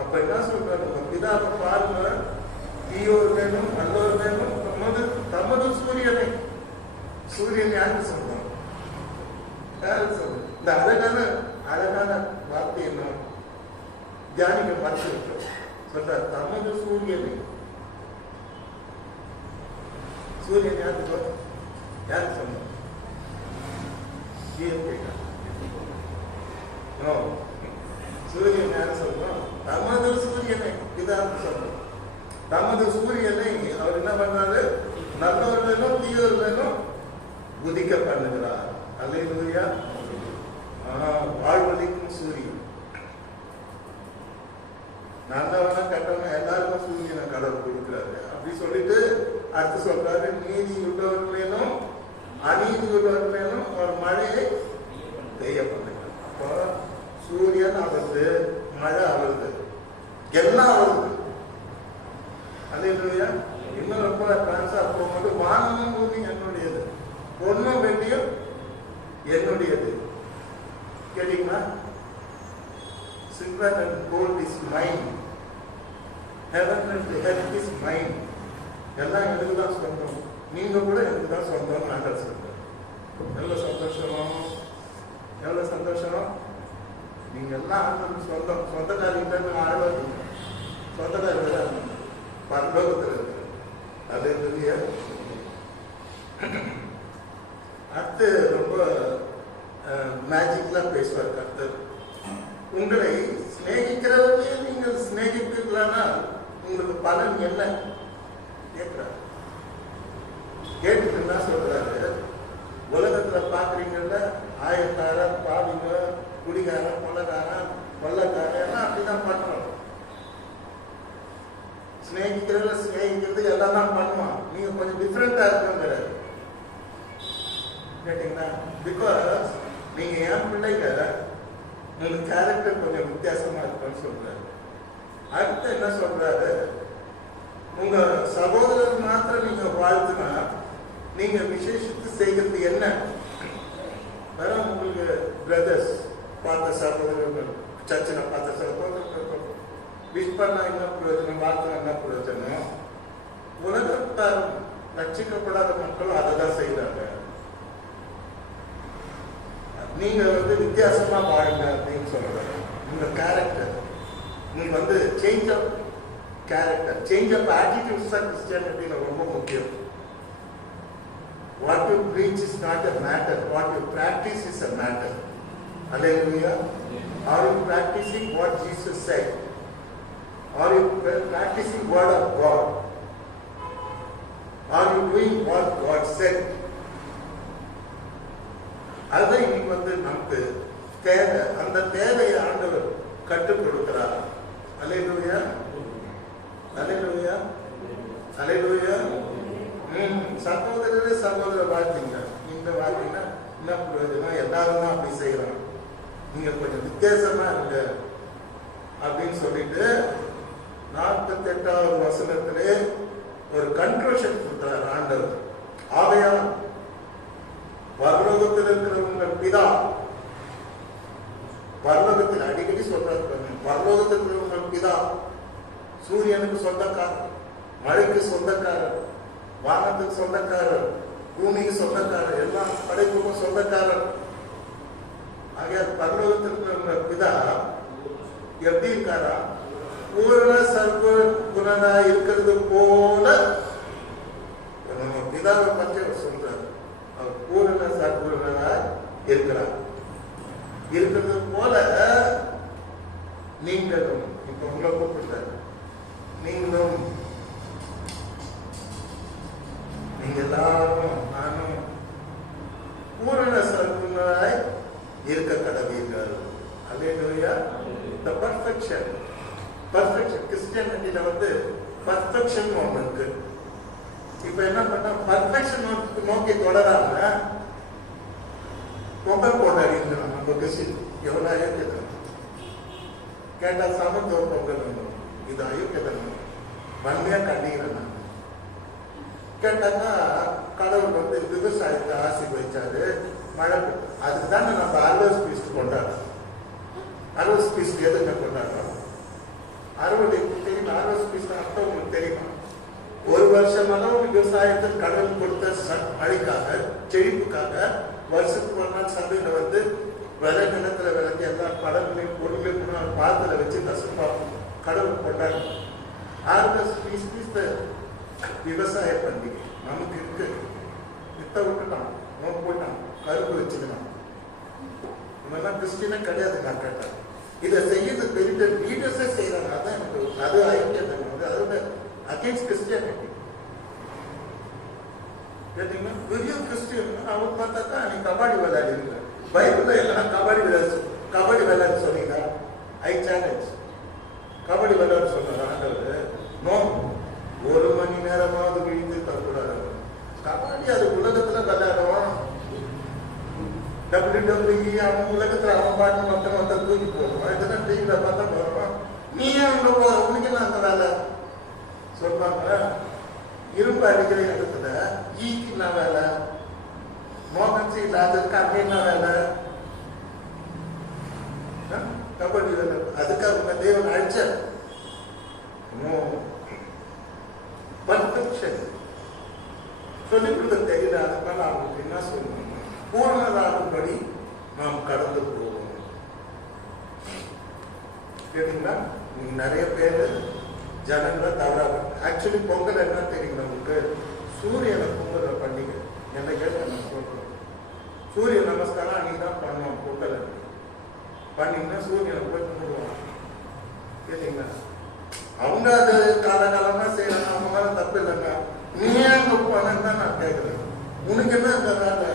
அப்ப என்ன சொல்றாரு? உங்க பிதாவை பாருங்க, தீயோர் வேணும் நல்லோர் வேணும் தமது சூரியனை. சூரியன் யாருக்கு சொல்றோம்? இந்த அழகான வார்த்தை என்ன தியானிக்க பார்த்து சொல்ற, தமது சூரியனை. சூரியன் யாருக்கு சொன்னோம்? சூரியன் யாரு சொல்றோம்? தமது சூரியனை பிதாவுக்கு சொல்றோம். தமது சூரியனை அவர் என்ன பண்ணாரு? நல்லவர்களும் தீயவர்களும் உதிக்க பண்ணுகிறார். அல்லேலூயா. வாழ்வழிக்கும் சூரியன். நல்லவனா கட்டவனா எல்லாருக்கும் சூரியனை கடவுள் கொடுக்கிறாரு. அப்படி சொல்லிட்டு அடுத்து சொல்றாரு, நீதி உள்ளவர் மேலும் அநீதி உள்ளவர் மேலும் ஒரு மழையை பெய்ய பண்ணுங்க. அப்போ சூரியன் அவருது, மழை அவருது, எல்லாம் அவருது. அல்லேலூயா. இன்னும் ரொம்ப டிரான்ஸ்ஃபர் போகும்போது வானமும் பூமி என்னுடையது, பொன்னும் வெள்ளியும் என்னுடையது. கேட்டீங்களா? Silver and gold is mine. Heaven and earth is mine. எல்லாம் எனக்கு தான் சொந்தம், நீங்க கூட எனக்கு தான் சொந்தம். நாங்கள் சொல்றோம். எவ்வளவு சந்தோஷமா, எவ்வளவு சந்தோஷமா. நீங்க எல்லாம் ஆண்டவருக்கு சொந்தம். சொந்தக்காரிங்க ஆழ்வாங்க, சொந்தக்காரங்க பரலோகத்தில் இருக்கு. அது பெரிய. அடுத்து ரொம்ப மேஜிக்லாம் பேசுவார் கர்த்தர். உங்களை சிநேகிக்கிறவர்களே நீங்கள் சிநேகிப்பீர்களானா உங்களுக்கு பலன் என்ன கேட்கிறார். கேட்டுட்டு என்ன சொல்றாரு, உலகத்துல பாக்குறீங்கல்ல, ஆயக்காரன், பாவிங்க, குடிகாரன், கொள்ளக்காரன், கொள்ளக்காரன் எல்லாம் அப்படிதான் பண்றோம். சிநேகிக்கிறத சிநேகிக்கிறது எல்லாம் தான் பண்ணுவான். நீங்க கொஞ்சம் டிஃப்ரெண்டா இருக்குங்கிறாரு. கேட்டீங்களா? பிகாஸ் நீங்க என் பிள்ளைங்க, உங்க கேரக்டர் கொஞ்சம் வித்தியாசமா இருக்குன்னு சொல்றாரு. அடுத்து என்ன சொல்றாரு, உங்க சகோதரர் மாத்திரம் நீங்க வாழ்த்துனா நீங்க விசேஷித்து செய்கிறது என்ன? வெறும் உங்களுக்கு பிரதர்ஸ் பார்த்த சகோதரர்கள், சர்ச்சில் பார்த்த சகோதரர்கள் விஷ் பண்ணா என்ன பிரயோஜனம், வாழ்த்தா என்ன பிரயோஜனம்? உலகத்தார் ரட்சிக்கப்படாத மக்களும் அதை தான் செய்யறாங்க. நீங்க வித்தியாசமா வாழுங்க அப்படின்னு சொல்றாங்க. உங்க கேரக்டர், நீங்க change of character, change of attitudes தான் கிறிஸ்டியானிட்டியில ரொம்ப முக்கியம். What you preach is not a matter, what you practice is a matter. Hallelujah. Are you practicing what Jesus said? Are you practicing word of God? Are you doing what God said? அதுதான் இன்னைக்கு நமக்கு தேவை. அந்த தேவையை ஆண்டவர் கற்றுக் கொடுக்கிறார். அல்லேலூயா, அல்லேலூயா, அல்லேலூயா. சகோதரரே சகோதரர் வாழ்த்தீங்க, இந்த வாழ்த்தீங்கன்னா என்ன பிரயோஜனம்? எல்லாரும் தான் அப்படி செய்யறாங்க. நீங்க கொஞ்சம் வித்தியாசமா இருங்க அப்படின்னு சொல்லிட்டு 48வது வசனத்திலே ஒரு கன்க்ளூஷன் கொடுத்தார் ஆண்டவர். ஆகையால் பரலோகத்தில் இருக்கிற உங்கள் பிதா, பரலோகத்தில் அடிக்கடி சொல்றாரு, பரலோகத்தில் இருக்கிற உங்கள் பிதா சூரியனுக்கு சொந்தக்காரர், மழைக்கு சொந்தக்காரர், வானத்துக்கு சொந்தக்காரர், பூமிக்கு சொந்தக்காரர், எல்லா படைப்புக்கும் சொந்தக்காரர். ஆகையால் பரலோகத்தில் இருக்கிற பிதா எப்படி இருக்காரா? பூரண சர்வ குணனா இருக்கிறது போல நம்ம பிதாவை பற்றி அவர் சொல்றாரு. அவர் பூரண சர்க்குணனா இருக்கிறார். இருக்கிறது போல நீங்களும், இப்ப உங்களை கூப்பிட்டார், நீங்களும், நீங்க எல்லாரும் நானும் பூரண சர்க்குணனாய் இருக்க கடவீர்கள். அல்லேலூயா. The perfection, perfection. கிறிஸ்டியானிட்டியில பர்ஃபெக்ஷன் ஒன்று இருக்கு. இப்ப என்ன பண்ண, பர்ஃபெக்ஷன் நோக்கி தொடராம பொங்கல் கொண்டாடிட்டு நம்ம கிறிஸ்டின் எவ்வளவு அயோக்கியத்தனம் கேட்டா, சமத்துவ பொங்கல் வேணும், இது அயோக்கியத்தனம், வன்மையா கண்டிக்கிறேன். கேட்டாக்கா கடவுள் விவசாயத்தை ஆசீர்வதிச்சாரு, மழை, அதுக்கு தானே நம்ம அறுவடை பீஸ்ட் கொண்டாடுறோம். அறுவடை பீஸ்ட் எதுங்க கொண்டாடுறோம்? அறுவடை தெரியும், அறுவடை பீஸ்ட் அர்த்தம் உங்களுக்கு தெரியுமா? ஒரு வருஷமாக விவசாயத்தில் கடவுள் கொடுத்த மழைக்காக, செழிப்புக்காக வருஷத்துக்கு ஒரு நாள் சந்தையில விளை நிலத்துல விளைஞ்ச எல்லா கடவுளையும் பொருளையும் பாத்துல வச்சு கசப்பா கடவுள் கொண்டாடும். விவசாய பண்டிகை நமக்கு இருக்கு. வித்த விட்டுட்டான், நோக்கு போட்டான், கருப்பு வச்சுக்கலாம். இவெல்லாம் கிறிஸ்டினே கிடையாது. நான் கேட்டேன், இதை செய்யறது பெரிய லீடர்ஸே செய்யறாங்க. அதான் எனக்கு அது ஐக்கியம், அதோட அகேன்ஸ்ட் கிறிஸ்டியானிட்டி. கேட்டீங்கன்னா பெரிய கிறிஸ்டியன் அவர் பார்த்தாக்கா நீ கபாடி விளையாடுங்க. பைபிள்ல எல்லாம் கபாடி விளையாட சொன்னீங்களா? ஐ சேலஞ்ச். கபடி விளையாட சொன்னார் ஆண்டவர். நோ, 1 மணி நேரமாவது விழித்து தக்கூடாது. பண்ணிட்டு போய் அவன் உலகத்துல அவன் பாட்டு மொத்த தூக்கி போடுவான். இதெல்லாம் டிவியில பார்த்தா போடுவான். நீ ஏன் அங்க போற? உனக்கு என்ன அந்த வேலை சொல்றாங்க. இரும்பு அடிக்கிற இடத்துல ஈக்கு என்ன வேலை? மோகன்சி இல்லாததுக்கு அங்கே என்ன வேலை? கபடி அதுக்காக தேவன் அழிச்ச பர்ஃபெக்ஷன் சொல்லிக் கொடுக்க தெரியல. அதனால அவங்களுக்கு என்ன சொல்லணும்? பூர்ணதாகும்படி நாம் கடந்து போவோம். கேட்டீங்களா? நிறைய பேர் ஜனங்களை தவறாக ஆக்சுவலி பொங்கல் என்ன தெரியும் நமக்கு? சூரியனை கும்பிடுற பண்டிகை. என்ன கேட்டு நம்ம சொல்றோம், சூரிய நமஸ்காரம் அன்னைக்கு தான் பண்ணுவோம். பொங்கல் பண்ணீங்கன்னா சூரியனை போய் கும்பிடுவாங்க. கேட்டீங்களா? அவங்க அது காலகாலமா செய்யறாங்க. அவங்க மேல தப்பு இல்லைங்க. நீ ஏன் போனேன்னு தான் நான் கேட்கிறேன். உனக்கு என்ன இந்த வேலை?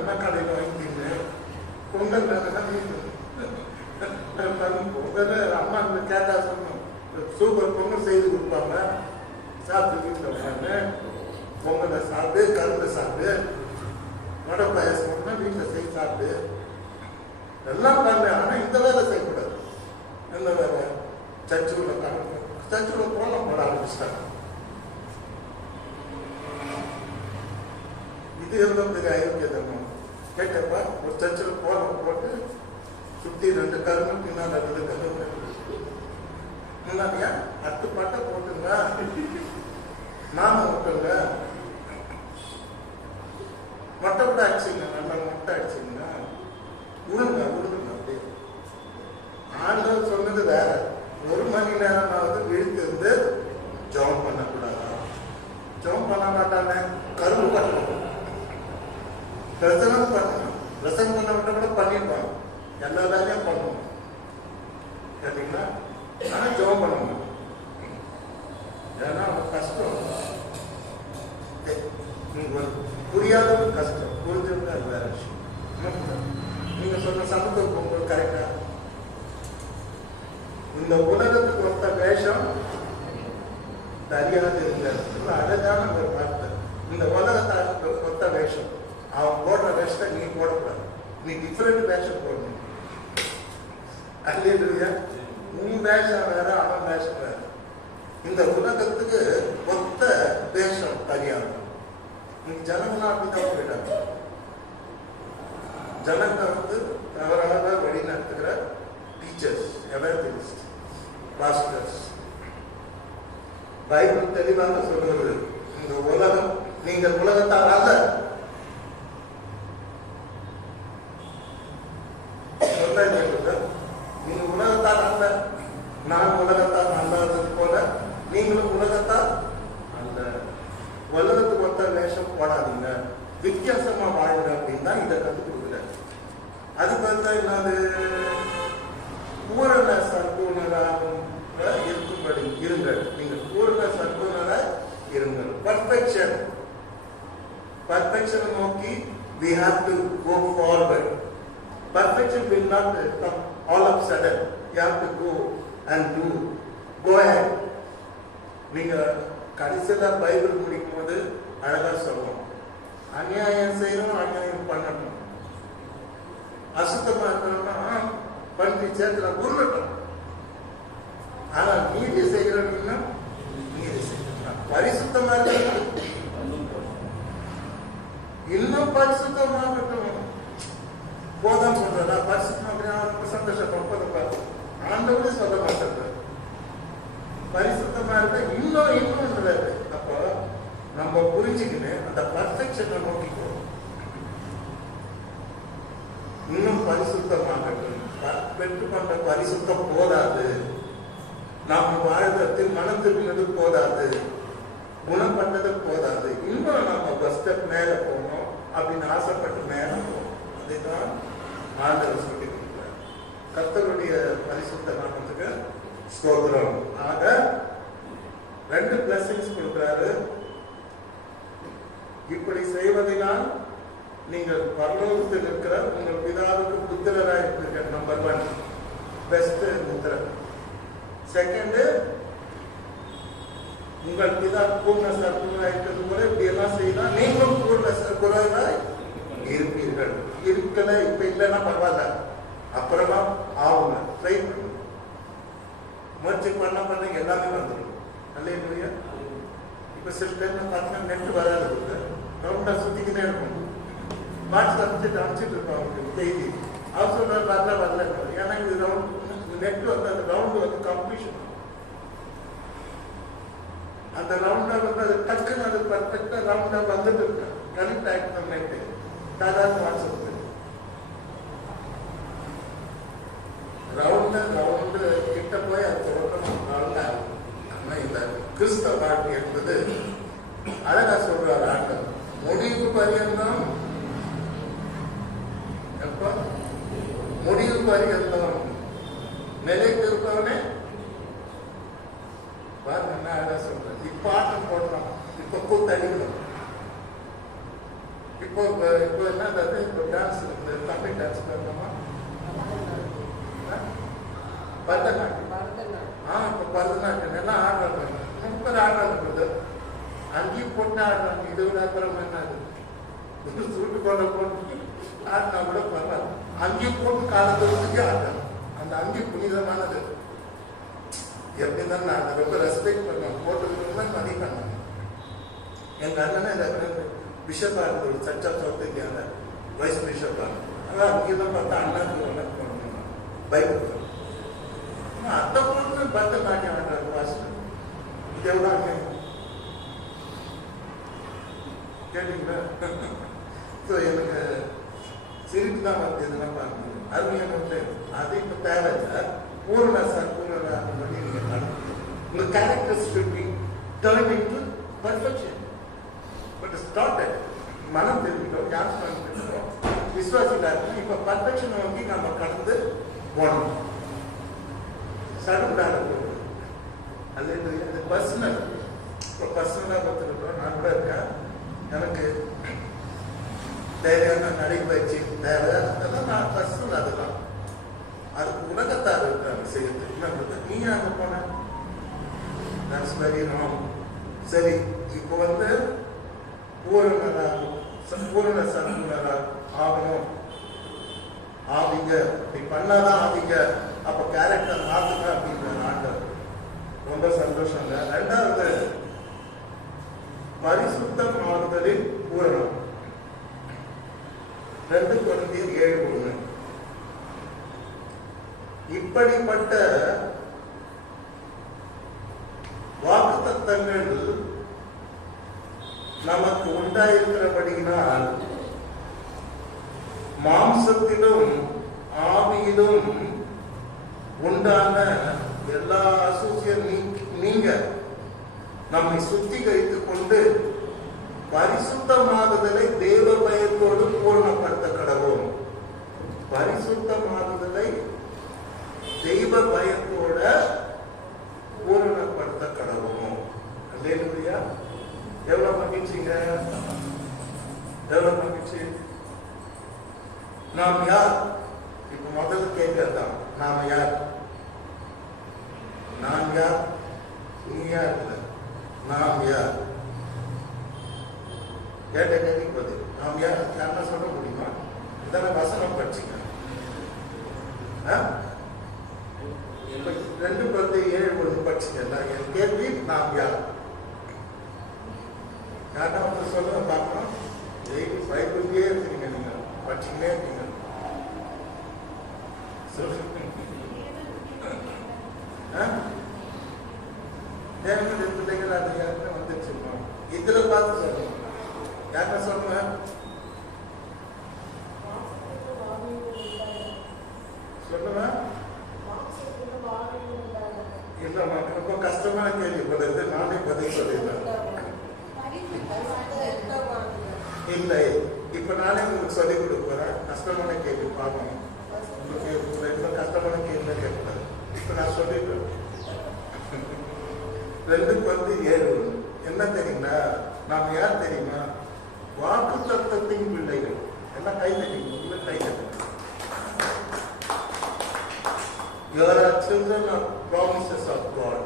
என்ன கடையில் வாங்கிட்டீங்க? பொங்கல் பொங்கல் அம்மா கேட்டா சொன்னோம், சூப்பர் பொங்கல் செய்து கொடுப்பாங்க. சாப்பிட்டு வீட்டில் உட்காந்து பொங்கலை சாப்பிட்டு, கரும்பு சாப்பிட்டு, வடை பாயசம் வீட்டில் செய்து சாப்பிட்டு எல்லாம் பண்ணல. ஆனா இந்த வேலை செய்யக்கூடாது. எந்த வேலை? சர்ச்சுக்குள்ள கோலம் போட ஆரம்பிச்சிட்டாங்க. இது எவ்வளவு பெரிய அயோக்கிய தர்மம் கேட்டப்ப, ஒரு சர்ச்சில் கோலம் போட்டு சுத்தி 2 கரும்பு பின்னால் 2 கரும்பு முன்னாடியா 10 பட்டை போட்டுங்க, நாம விட்டுங்க, மொட்டை கூட அடிச்சுங்க, நல்லா மொட்டை அடிச்சுங்க, உழுங்க அப்படியே. ஆண்டவர் சொன்னது வேற. 1 மணி நேரமாவது விழித்திருந்து ஜெபம் பண்ணக்கூடாதா? ஜெபம் பண்ண மாட்டானே, கரும்பு பண்ணணும், பிரசனம் பண்ணணும். பிரசனம் பண்ண விட்ட கூட பண்ணிடுவாங்க, எல்லா வேலையும் பண்ணணும். கேட்டீங்களா? ஆனா ஜெபம் பண்ணணும். ஏன்னா கஷ்டம், புரியாத ஒரு கஷ்டம், புரிஞ்சிருந்தா அது வேற விஷயம். நீங்க சொன்ன சமத்துவ பொங்கல் கரெக்டா? இந்த உலகத்துக்கு ஒத்த வேஷம் தெரியாது இருக்கிறது அழகான ஒரு வார்த்தை. இந்த உலகத்தை ஒத்த வேஷம், அவன் போடுற வேஷத்தை நீ போடக்கூடாது. நீ டிஃபரெண்ட் வேஷம் போடணும். அல்லேலூயா. உன் வேஷம் வேற, அவன் வேஷம் வேற. இந்த உலகத்துக்கு ஒத்த வேஷம் தெரியாது. நீங்க ஜனங்களாம் அப்படிதான் போயிட்டாங்க. ஜனங்களை தவறாக வழி நடத்துகிற டீச்சர்ஸ், எவெஞ்சலிஸ்ட், பாஸ்டர்ஸ். பைபிள் தெளிவாக சொல்வது, இந்த உலகம் நீங்கள் உலகத்தால் அல்ல. நீங்க உலகத்தால் அல்ல. நான் உலகத்தால் அல்லாதது போல நீங்களும் உலகத்தால் அல்ல. உலகத்துக்கு ஒத்த வேஷம் போடாதீங்க, வித்தியாசமா வாழுங்க அப்படின்னு தான் இதை கற்றுக் கொடுக்குறேன். அது பார்த்தா என்னது? பூரண சர்க்குணராக இருக்கும்படி இருங்கள். நீங்கள் பூரண சர்க்குணராக இருங்கள். பர்ஃபெக்ஷன், பர்ஃபெக்ஷன் நோக்கி we have to go forward. Perfection will not come all of a sudden. You have to go and do. Go ahead. நீங்க கடைசியில பைபிள் முடிக்கும் போது அழகா சொல்லுவோம், அநியாயம் செய்யணும், அநியாயம் பண்ணணும், அசுத்தமா இருக்கணும்னா பண்ணி சேர்த்துல உருளட்டும். ஆனா நீதி செய்யறோம்னா நீதி செய்யணும். பரிசுத்தமா இருக்கணும், இன்னும் பரிசுத்தமாகட்டும். போதும் சொல்றா பரிசுத்தம் அப்படின்னா சந்தோஷப்படும். ஆண்டவரே சொல்ல மாட்டாங்க பரிசுத்தமா இருக்க இன்னும். அப்போ நம்ம புரிஞ்சுக்கின்னு அந்த பர்ஃபெக்ஷனை நோக்கிக்கோ. இன்னும் பரிசுத்தமாகட்டும். பெற்றுக்கொண்ட பரிசுத்தம் போதாது. நாம் வாழ்வதில் மனம் திரும்பினது போதாது, குணப்பட்டது போதாது. இன்னும் நம்ம பஸ்டப் மேல போகணும் அப்படின்னு ஆசைப்பட்டு மேல போகணும். அதுதான் ஆண்டவர் சொல்லி கொடுக்கிறார். கர்த்தருடைய பரிசுத்த நாமத்துக்கு ஸ்தோத்திரம். ஆக 2 பிளஸிங்ஸ் கொடுக்கிறாரு. இப்படி செய்வதனால் நீங்கள் பரலோகத்தில் இருக்கிற உங்கள் பிதாவுக்கு புத்திரராக இருப்பீர்கள். நம்பர் 1 பெஸ்ட் புத்திரன். செகண்ட், உங்கள் பிதா பூர்ண சர்க்குணராக இருக்கிறது போல இப்படி எல்லாம் செய்தால் நீங்களும் பூர்ண சர்க்குணராக இருப்பீர்கள். இருக்கல இப்ப இல்லைன்னா பரவாயில்ல, அப்புறமா ஆகுங்க. ட்ரை பண்ணுங்க, முயற்சி பண்ண எல்லாமே வந்துடும். அல்லேலூயா. இப்ப சில டைம்ல பார்த்தீங்கன்னா நெட் வராது, ரவுண்டா சுத்திக்கிட்டே இருக்கும். வாட்ஸ்அப் அனுப்பிச்சிட்டு இருப்போம் அவங்களுக்கு செய்தி. அவர் சொல்ற வரல. ஏன்னா இது ரவுண்ட் நெட் வந்து அந்த ரவுண்டு வந்து கம்ப்ளீஷன். அந்த ரவுண்டா வந்து அது டக்குன்னு அது பர்ஃபெக்டா ரவுண்டா வந்துட்டு இருக்கு. கனெக்ட் ஆகிட்டு நெட்டு சாதாரண வாட்ஸ்அப் ரவுண்டு கிட்ட போய் அது தொடர்ந்து ரவுண்ட் ஆகும். ஆனா இந்த கிறிஸ்தவ வாழ்க்கை என்பது அழகா சொல்றாரு ஆண்டவர், முடிவு பரியந்தம். எப்ப முடிவு பரியந்தம் நிலைத்து இருப்பவனே பாருங்க என்ன அழகா சொல்றேன். இப்ப ஆட்டம் போடலாம், இப்ப கூத்தடிக்கணும். இப்போ என்ன இப்போ டான்ஸ், தமிழ் டான்ஸ் பண்ணோமா, பரதநாட்டியம். இப்ப பரதநாட்டியம் எல்லாம் ஆடுறாங்க, ரொம்ப ஆடுறாங்க. அங்கேயும் போட்டு ஆடுறாங்க. இது விட அப்புறம் என்ன சூட்டு கொண்ட போட்டு ஆடினா கூட பரவாயில்ல. அங்கேயும் போட்டு காலத்துக்கு ஆடுறாங்க. அந்த அங்கி புனிதமானது. எப்படி தான் நான் அதை ரொம்ப ரெஸ்பெக்ட் பண்ணுவேன். போட்டு மதிப்பேன். எங்க அண்ணன் பிஷப்பா இருந்தது, சர்ச் ஆஃப் சவுத் இந்தியாவில் வைஸ் பிஷப்பா. அதான் அங்கெல்லாம் பார்த்தா அண்ணாக்கு பைபிள் அந்த பொண்ணு பரதநாட்டியம் ஆடுறாங்க வாசல். இது எவ்வளோ கேட்டீங்களா? ஸோ எனக்கு சிரிப்பு தான் வந்து இதெல்லாம் பார்க்கணும். அருமையான அது இப்போ தேவையில்லை. பூர்ண அந்த மாதிரி நீங்கள் நடக்கணும். உங்கள் characters should be turn into perfection. But started மனம் தெரிவிக்கிறோம், ஞாபகம் தெரிவிக்கிறோம், விசுவாசிகளா இருக்கணும். இப்போ பர்ஃபெக்ஷனை நோக்கி நம்ம கடந்து போகணும். சடங்காக போகணும். அது இது பர்சனல். இப்போ பர்சனலாக பார்த்துருக்கோம். நான் கூட இருக்கேன். எனக்கு தேவையான நடைபயிற்சி தேவை, அதெல்லாம் நான் பர்சனல். அதுதான் அதுக்கு உலகத்தார் இருக்காங்க செய்யறது. என்ன நீ அங்கே போன சரி. இப்போ வந்து பூரண சர்க்குலரா ஆகணும். ஆவிங்க இப்படி பண்ணாதான் ஆவிங்க. அப்ப கேரக்டர் மாத்துங்க அப்படின்ற ஆண்டவர். ரொம்ப சந்தோஷங்க. ரெண்டாவது பரிசுத்தம் ஆகுதலில் பூரணம். 2 Corinthians 7:1. இப்படிப்பட்ட வாக்குத்தத்தங்கள் நமக்கு உண்டாயிருக்கிறபடியினால் மாம்சத்திலும் ஆவியிலும் உண்டான எல்லா அசூசியம் நீங்க நம்மை சுத்திகரித்துக் கொண்டு பரிசுத்தமாகுதலை தேவ பயத்தோடு பூர்ணப்படுத்த கடவோம். பரிசுத்தமாகுதலை தெய்வ பயத்தோட பூரணப்படுத்த கடவோம். அல்லேலூயா. எவ்வளவு மகிழ்ச்சிங்க, எவ்வளவு மகிழ்ச்சி. நாம் யார்? இப்ப முதல் கேட்கறதான், நாம யார்? நான் யார்? நீ யார்? இல்லை, நாம் யார்? கேட்ட கேள்விக்கு பதில். நாம் யார்? யாருன்னா சொல்ல முடியுமா? இதெல்லாம் வசனம் படிச்சுங்க. 2 Corinthians 7:1 படிச்சுக்கல. என் கேள்வி நாம் யார்? யார்னா வந்து சொல்ல பார்க்கணும். பைபிள்லயே இருக்கீங்க, நீங்க படிச்சுக்கிட்டே இருக்கீங்க. தேவனுடைய பிள்ளைகள் அது யாருன்னு வந்துருச்சுருக்கோம். இதுல பார்த்து சொல்லணும். யாருன்னா சொல்லுவேன் சொல்லுவேன். இல்லம்மா, ரொம்ப கஷ்டமான கேள்வி பதில். நானே பதில் சொல்லிடுறேன். இல்லை, இப்ப நானே உங்களுக்கு சொல்லிக் கொடுக்குறேன். கஷ்டமான கேள்வி பார்க்கணும். உங்களுக்கு கஷ்டமான கேள்வி கேட்கக்கூடாது. இப்ப நான் சொல்லிடுறேன். 2 Corinthians 7:1 என்ன தெரியுங்களா? நாம் யார் தெரியுமா? வாக்கு தத்தத்தின் பிள்ளைகள். எல்லாம் கை தட்டிங்க, கை தட்டுங்க. You are children of promises of God.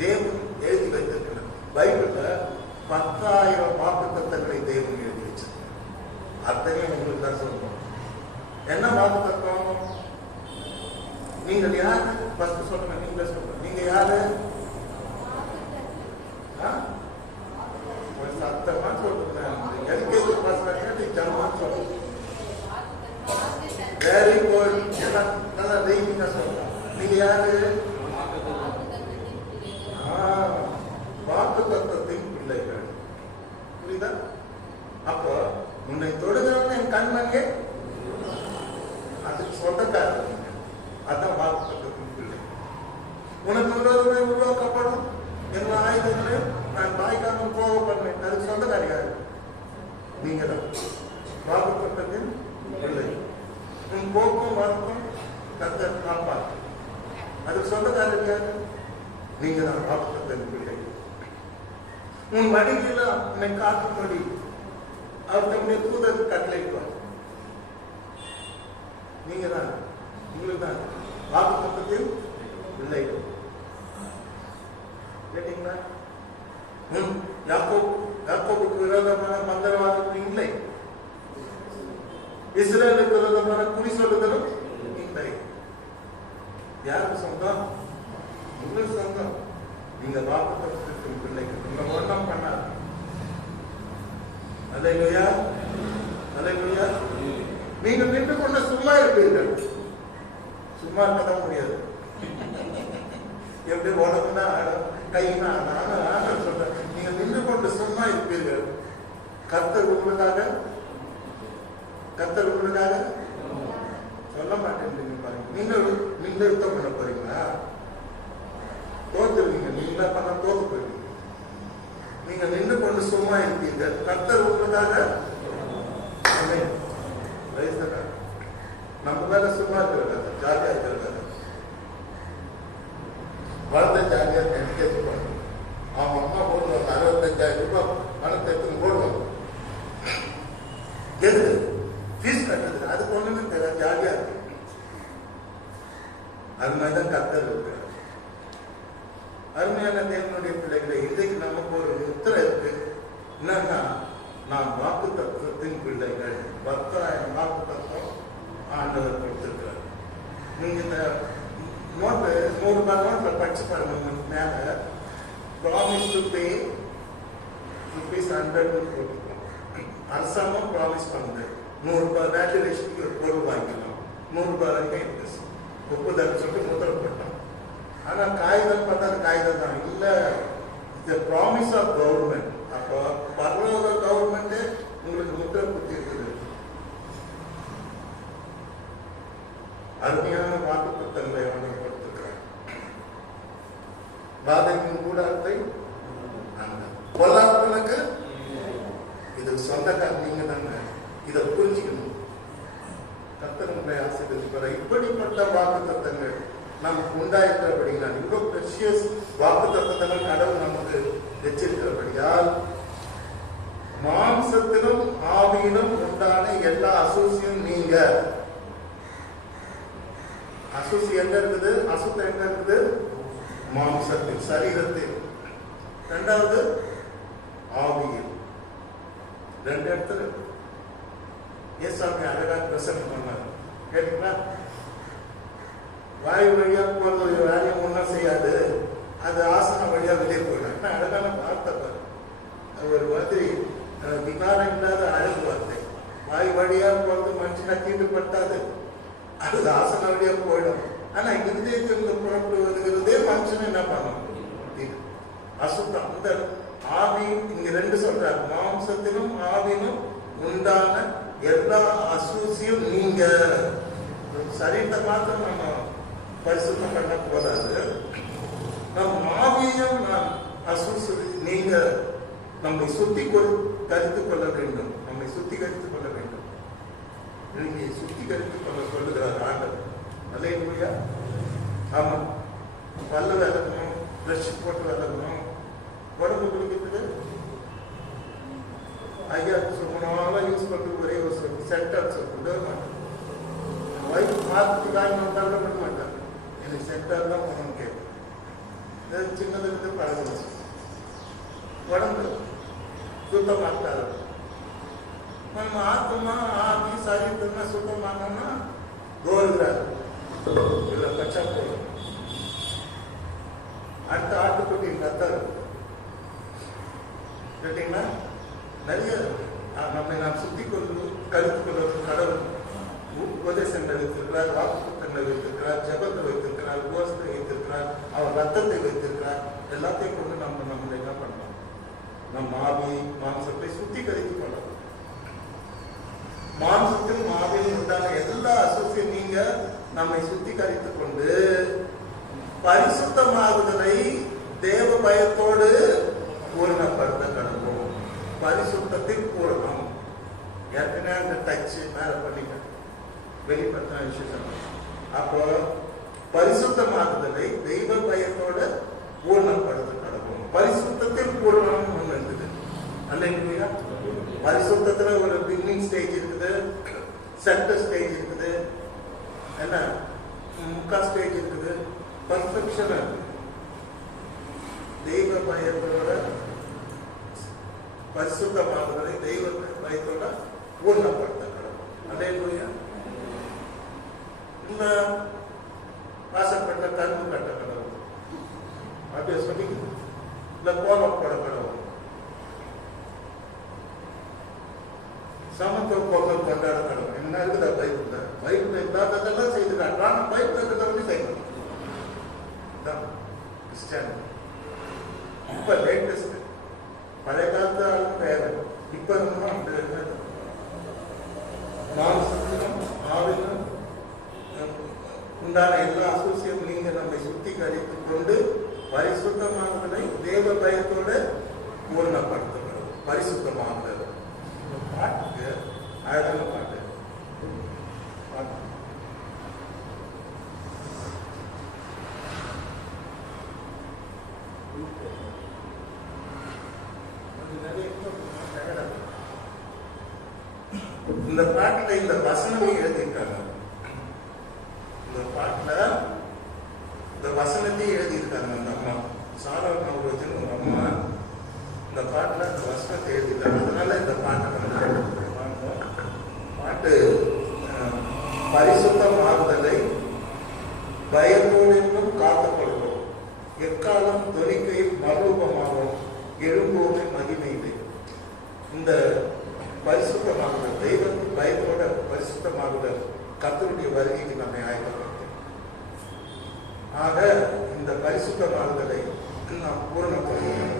தேவன் எழுதி வைத்திருக்கிறார். பைபிள்ல 10,000 வாக்கு தத்தங்களை தேவன் எழுதி வச்சிருக்கிறார். அத்தனையும் உங்களுக்கு தான் சொல்லணும். என்ன வாக்கு தத்துவம்? நீங்கள் யாரு? ஃபர்ஸ்ட் சொல்லுங்க, நீங்களே சொல்லுங்க. நீங்க யாரு? சத்தமா சொல்லுங்க. எல்கேஜி பாஸ் பண்ணி ஜம்மா சொல்லுங்க. Very good. நல்லா தெய்வீங்க சொல்லுங்க. நீங்க யாரு? வாக்கு தத்துவத்தின் பிள்ளைகள். புரியுதா? அப்போ உன்னை தொடுகிறவன் என் கண்மணியே, அதுக்கு சொந்தக்காரர். அதான் வாக்கு தத்துவத்தின் பிள்ளை. உனக்கு விரோதமே உருவாக்கப்படும் எல்லா ஆயுதங்களையும் நான் தாய்க்காமல் போக பண்ணேன். அதுக்கு சொந்தக்காரியாரு நீங்க தான். வாக்கு தத்துவத்தின் பிள்ளை. உன் போக்கும் வாக்கும் கர்த்தர் காப்பார். அதுக்கு சொந்தக்காரர் யாரு? நீங்க தான் வாக்கு தத்துவத்தின் பிள்ளை. உன் மடியில உன்னை காக்கும்படி அவர் நம்முடைய தூதர் கட்டளையிடுவார். நீங்க தான், உங்களுக்கு தான் வாக்கு தத்துவத்தின் பிள்ளைகள். கேட்டீங்களா? யாக்கோபுக்கு விரோதமான மந்திரவாதம் இல்லை, இஸ்ரேலுக்கு விரோதமான குறி சொல்லுதலும் இல்லை. யாருக்கு சொந்தம்? உங்களுக்கு சொந்தம். நீங்க வாக்கு தத்துவத்தின் பிள்ளைகள். நீங்க ஒன்றும் பண்ணாது. அல்லேலூயா, அல்லேலூயா. நீங்க நின்று கொண்டு சும்மா இருப்பீர்கள். சும்மா இருக்கதான் முடியாது. எப்படி உடம்புனா கைனா நானும் சொல்றேன். நீங்க நின்று கொண்டு சும்மா இருப்பீர்கள். கர்த்தர் உங்களுக்காக சொல்ல மாட்டேன் பாருங்க. நீங்க யுத்தம் பண்ண போறீங்களா? தோத்துருவீங்க. நீங்களா பண்ண தோத்து போயிருவீங்க. நீங்க நின்று கொண்டு சும்மா இருப்பீர்கள். கர்த்தர் உங்களுக்காக. நம்ம மேல சும்மா இருக்கிறாங்க, ஜாலியா இருக்கிறாங்க. வளர்ந்த ஜாலியா கேட்டுப்பாங்க. அவங்க அம்மா போடுவாங்க 65,000 ரூபாய் பணத்தை எடுத்து போடுவாங்க. எது ஃபீஸ் கட்டுறது? அதுக்கு ஒண்ணுமே தெரியாது, ஜாலியா இருக்கு. அது மாதிரிதான் கர்த்தர் இருக்கிறார். அருமையான தேவனுடைய பிள்ளைகளை, இன்றைக்கு நமக்கு ஒரு முத்திரை இருக்கு. என்னன்னா, நாம் வாக்கு தத்துவத்தின் பிள்ளைகள். 10,000 வாக்கு தத்துவம் ஆண்டவர் கொடுத்திருக்கிறார். நீங்க இந்த நோட்டு 100 ரூபாய் நோட்டில் படிச்சு பாருங்க. மேல ப்ராமிஸ் டு பே ₹100 போட்டுருக்கோம். அரசாங்கம் ப்ராமிஸ் பண்ணுது 100 ரூபாய் வேல்யூவேஷனுக்கு ஒரு பொருள் வாங்கிக்கலாம். 100 ரூபாய் வரைக்கும் இருக்கு. ஒப்புதல் சொல்லிட்டு முத்திரை போட்டோம். ஆனா காகிதம் பார்த்தா அது காகிதம் தான் இல்ல. இந்த ப்ராமிஸ் ஆஃப் கவர்மெண்ட். அப்போ பரலோக கவர்மெண்ட் உங்களுக்கு முத்திரை குத்தி இருக்குது. அருமையான வாக்கு தத்தங்களை அவர்கள் கொடுத்திருக்கிறார். பாதையின் கூடாரத்தை பொல்லாதவர்களுக்கு இது சொந்தக்காரர் நீங்க தாங்க. இதை புரிஞ்சுக்கணும். கர்த்தர் உங்களை ஆசீர்வதிப்பார். இப்படிப்பட்ட வாக்கு தத்தங்கள் நமக்கு உண்டாயிருக்கிறபடியா, இவ்வளவு பிரஷியஸ் வாக்கு தத்தங்கள் கடவுள் நமக்கு வச்சிருக்கிறபடியால், மாம்சத்திலும் ஆவியிலும் உண்டான எல்லா அசூசியும் நீங்க. அசூசி எங்க இருக்குது? அசுத்தம் எங்க இருக்குது? மாம்சத்தில், சரீரத்தில். இரண்டாவது ஆவியில். 2 இடத்துல ஏசாமி அழகா பிரசன்னம் பண்ணார். கேட்டீங்களா? வாயு வழியா போறது ஒரு வேலையை முன்னா செய்யாது, அது ஆசனம் வழியா வெளியே போயிடும். அழகான வார்த்தை பாரு. ஒரு மாதிரி விகாரம் இல்லாத அழகு வார்த்தை. வாயு வழியா போறது மனுஷனா தீட்டுப்பட்டாது, அது ஆசன வழியா போயிடும். ஆனா இருதயத்திலிருந்து புறப்படுவதுங்கிறதே மனுஷன் என்ன பண்ணணும்? அசுத்தம். அந்த ஆவி இங்க 2 சொல்றாரு. மாம்சத்திலும் ஆவியிலும் உண்டான எல்லா அசூசியும் நீங்க. சரீரத்தை மாத்திரம் நம்ம பரிசுத்தம் பண்ண போதாது, நம் ஆவியையும் நாம் அசூசி நீங்க நம்மை சுத்திகரித்துக் கொள்ள வேண்டும். நம்மை சுத்திகரித்துக் கொள்ள வேண்டும். நீங்க சுத்திகரித்துக் கொள்ள சொல்லுகிறார் ஆண்டவர். அல்லேலூயா. ஆமா, பல்லு விளக்கணும், பிரஷ் போட்டு விளக்கணும், உடம்பு குளிக்கிறது. ஐயா சும்மாலாம் யூஸ் பண்ணுறது ஒரே ஒரு சொல், சென்டால் சொல் கொண்டு வர மாட்டேன். ஒய்ஃப் பார்த்து வாங்கி வந்தாலும் பண்ண மாட்டாங்க. எனக்கு சென்டால் தான் போகணும்னு கேட்பேன். சின்னதுலேருந்து பழகணும். உடம்பு சுத்தமாட்டாரு. நம்ம ஆத்மா ஆவி சரீரத்தை சுத்தமானோம்னா கோருகிறார் இல்லை பச்சா போகும். அடுத்த ஆட்டுக்குட்டி கத்தர் கேட்டீங்கன்னா நிறைய நம்மை நாம் சுத்தி கொண்டு கருத்து கொள்வது கடவுள் உபதேசங்கள் வைத்திருக்கிறார், வாக்குத்தங்களை வைத்திருக்கிறார், ஜபத்தை வைத்திருக்கிறார், உபவாசத்தை வைத்திருக்கிறார், அவர் ரத்தத்தை வைத்திருக்கிறார். எல்லாத்தையும் கொண்டு நம்ம என்ன பண்ணலாம்? நம் ஆவி மாம்சத்தை சுத்திகரித்து கொள்ளலாம். மாம்சத்தில் ஆவியில் உண்டான எல்லா அசுத்தையும் நீங்க நம்மை சுத்திகரித்துக் கொண்டு பரிசுத்தமாகுதலை தேவ பயத்தோடு பூரணப்படுத்த கடவுள். பரிசுத்தத்தில் பூரணம். ஏற்கனவே அந்த டச் மேல பண்ணிக்க வெளிப்படுத்தின விஷயம். அப்போ பரிசுத்தமாகுதலை தெய்வ பயத்தோடு பூரணப்படுத்த கடவுள். பரிசுத்தத்தில் பூரணம் ஒன்று இருக்குது. அல்லேலூயா. பரிசுத்தத்துல ஒரு பிகினிங் ஸ்டேஜ் இருக்குது, சென்டர் ஸ்டேஜ் இருக்குது, என்ன முக்கா ஸ்டேஜ் இருக்குது, பர்ஃபெக்ஷன் இருக்கு. தெய்வ பயத்தோட பரிசுத்தமாகுதலை தெய்வ பயத்தோட பூர்ணப்படுத்த கடவுள். அல்லேலூயா. இந்த ஆசைப்பட்ட கரும்பு கட்ட கடவுள் அப்படியே சொல்லி இந்த கோலம் போட கடவுள். சமத்துவ பொங்கல் கொண்டாட கடவுள். என்ன இருக்குதா பைபிள்ல? பைபிள் இல்லாததெல்லாம் செய்து காட்டுறான். பைபிள் இருக்கிறவங்க செய்யணும். கிறிஸ்டியானி இப்ப லேட்டஸ்ட். பழைய காலத்து ஆளும் வேற. இப்ப மாம்சத்திலும் ஆவிலும் உண்டான எல்லா அசூசியம் நீங்க நம்மை சுத்திகரித்துக் கொண்டு பரிசுத்தமானதை தேவ பயத்தோட பூர்ணப்படுத்தணும். பரிசுத்தமானது பாட்டுக்கு அழகான பாட்டு. இந்த பாட்டுல இந்த வசனமே எழுதியிருக்காங்க. இந்த பாட்டுல இந்த வசனத்தையும் எழுதியிருக்காங்க. அந்த அம்மா சாதாரண ஒரு அம்மா இந்த பாட்டுல இந்த வசனத்தை எழுதியிருக்காங்க. அதனால இந்த பாட்டு பரிசுத்தமாகுதலை பயத்தோடு காக்கப்படுவோம். எக்காலம் தொனிக்கையில் மறுரூபமாகும் எழும்போது மகிமையிலே. இந்த பரிசுத்தமாகுதல் தெய்வத்தின் பயத்தோட பரிசுத்தமாகுதல் கர்த்தருடைய வருகைக்கு நம்மை ஆயத்தப்படுத்தும். ஆக இந்த பரிசுத்தமாகுதலை நாம் பூரணப்படுவோம்.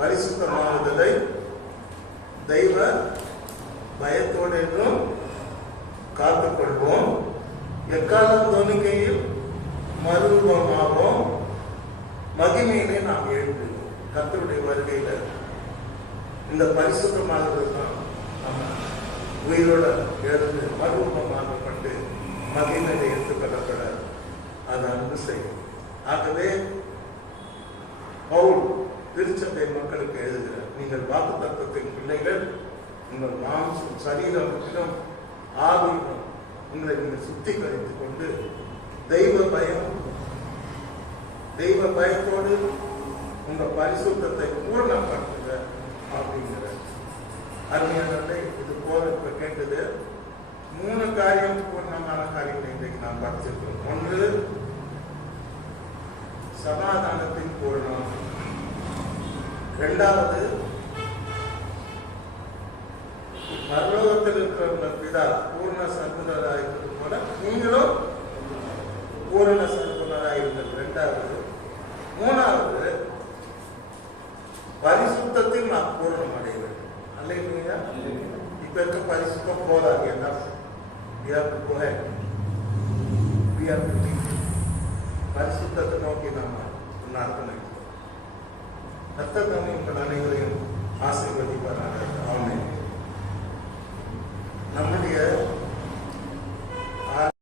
பரிசுத்தமானதை தெய்வ பயத்தோடு என்றும் காத்துக்கொள்வோம். எக்காலம் தொழுகையில் மறுரூபமாவோம், மகிமையிலே நாம் எழுந்துவோம். கர்த்தருடைய வருகையில இந்த பரிசுத்தமானது தான் நம்ம உயிரோட எழுந்து மறுரூபமாக்கப்பட்டு மகிமையில எடுத்துக்கொள்ளப்பட அது அன்பு செய்யும். ஆகவே பவுல் திருச்சபை மக்களுக்கு எழுதுகிறார், நீங்கள் வாக்கு தத்துவத்தின் பிள்ளைகள், உங்கள் மாம்சம் சரீரம் ஆவியும் உங்களை நீங்கள் சுத்திகரித்துக் கொண்டு தெய்வ பயத்தோடு உங்க பரிசுத்தத்தை பூர்ணப்படுத்துங்க அப்படிங்கிற அருமையான இது போல இப்ப கேட்டது 3 காரியம் பூர்ணமான காரியங்களை இன்றைக்கு நாம் படிச்சிருக்கோம். ஒன்று சமாதானத்தின் பூர்ணம், 2வது பரலோகத்தில் இருக்கிற பிதா பூர்ண சர்க்குணராக இருக்கிறது போல நீங்களும் பூரண சர்க்குணராக இருந்தது 2வது. 3வது பரிசுத்தத்தில் நாம் பூரணம் அடைய வேண்டும். அல்லேலூயா. இப்ப இருக்க பரிசுத்தம் போதாது. என்ன பரிசுத்தத்தை நோக்கி நாம் நடத்தணும். கர்த்தர் உங்கள் அனைவரையும் ஆசீர்வதிப்பாராக.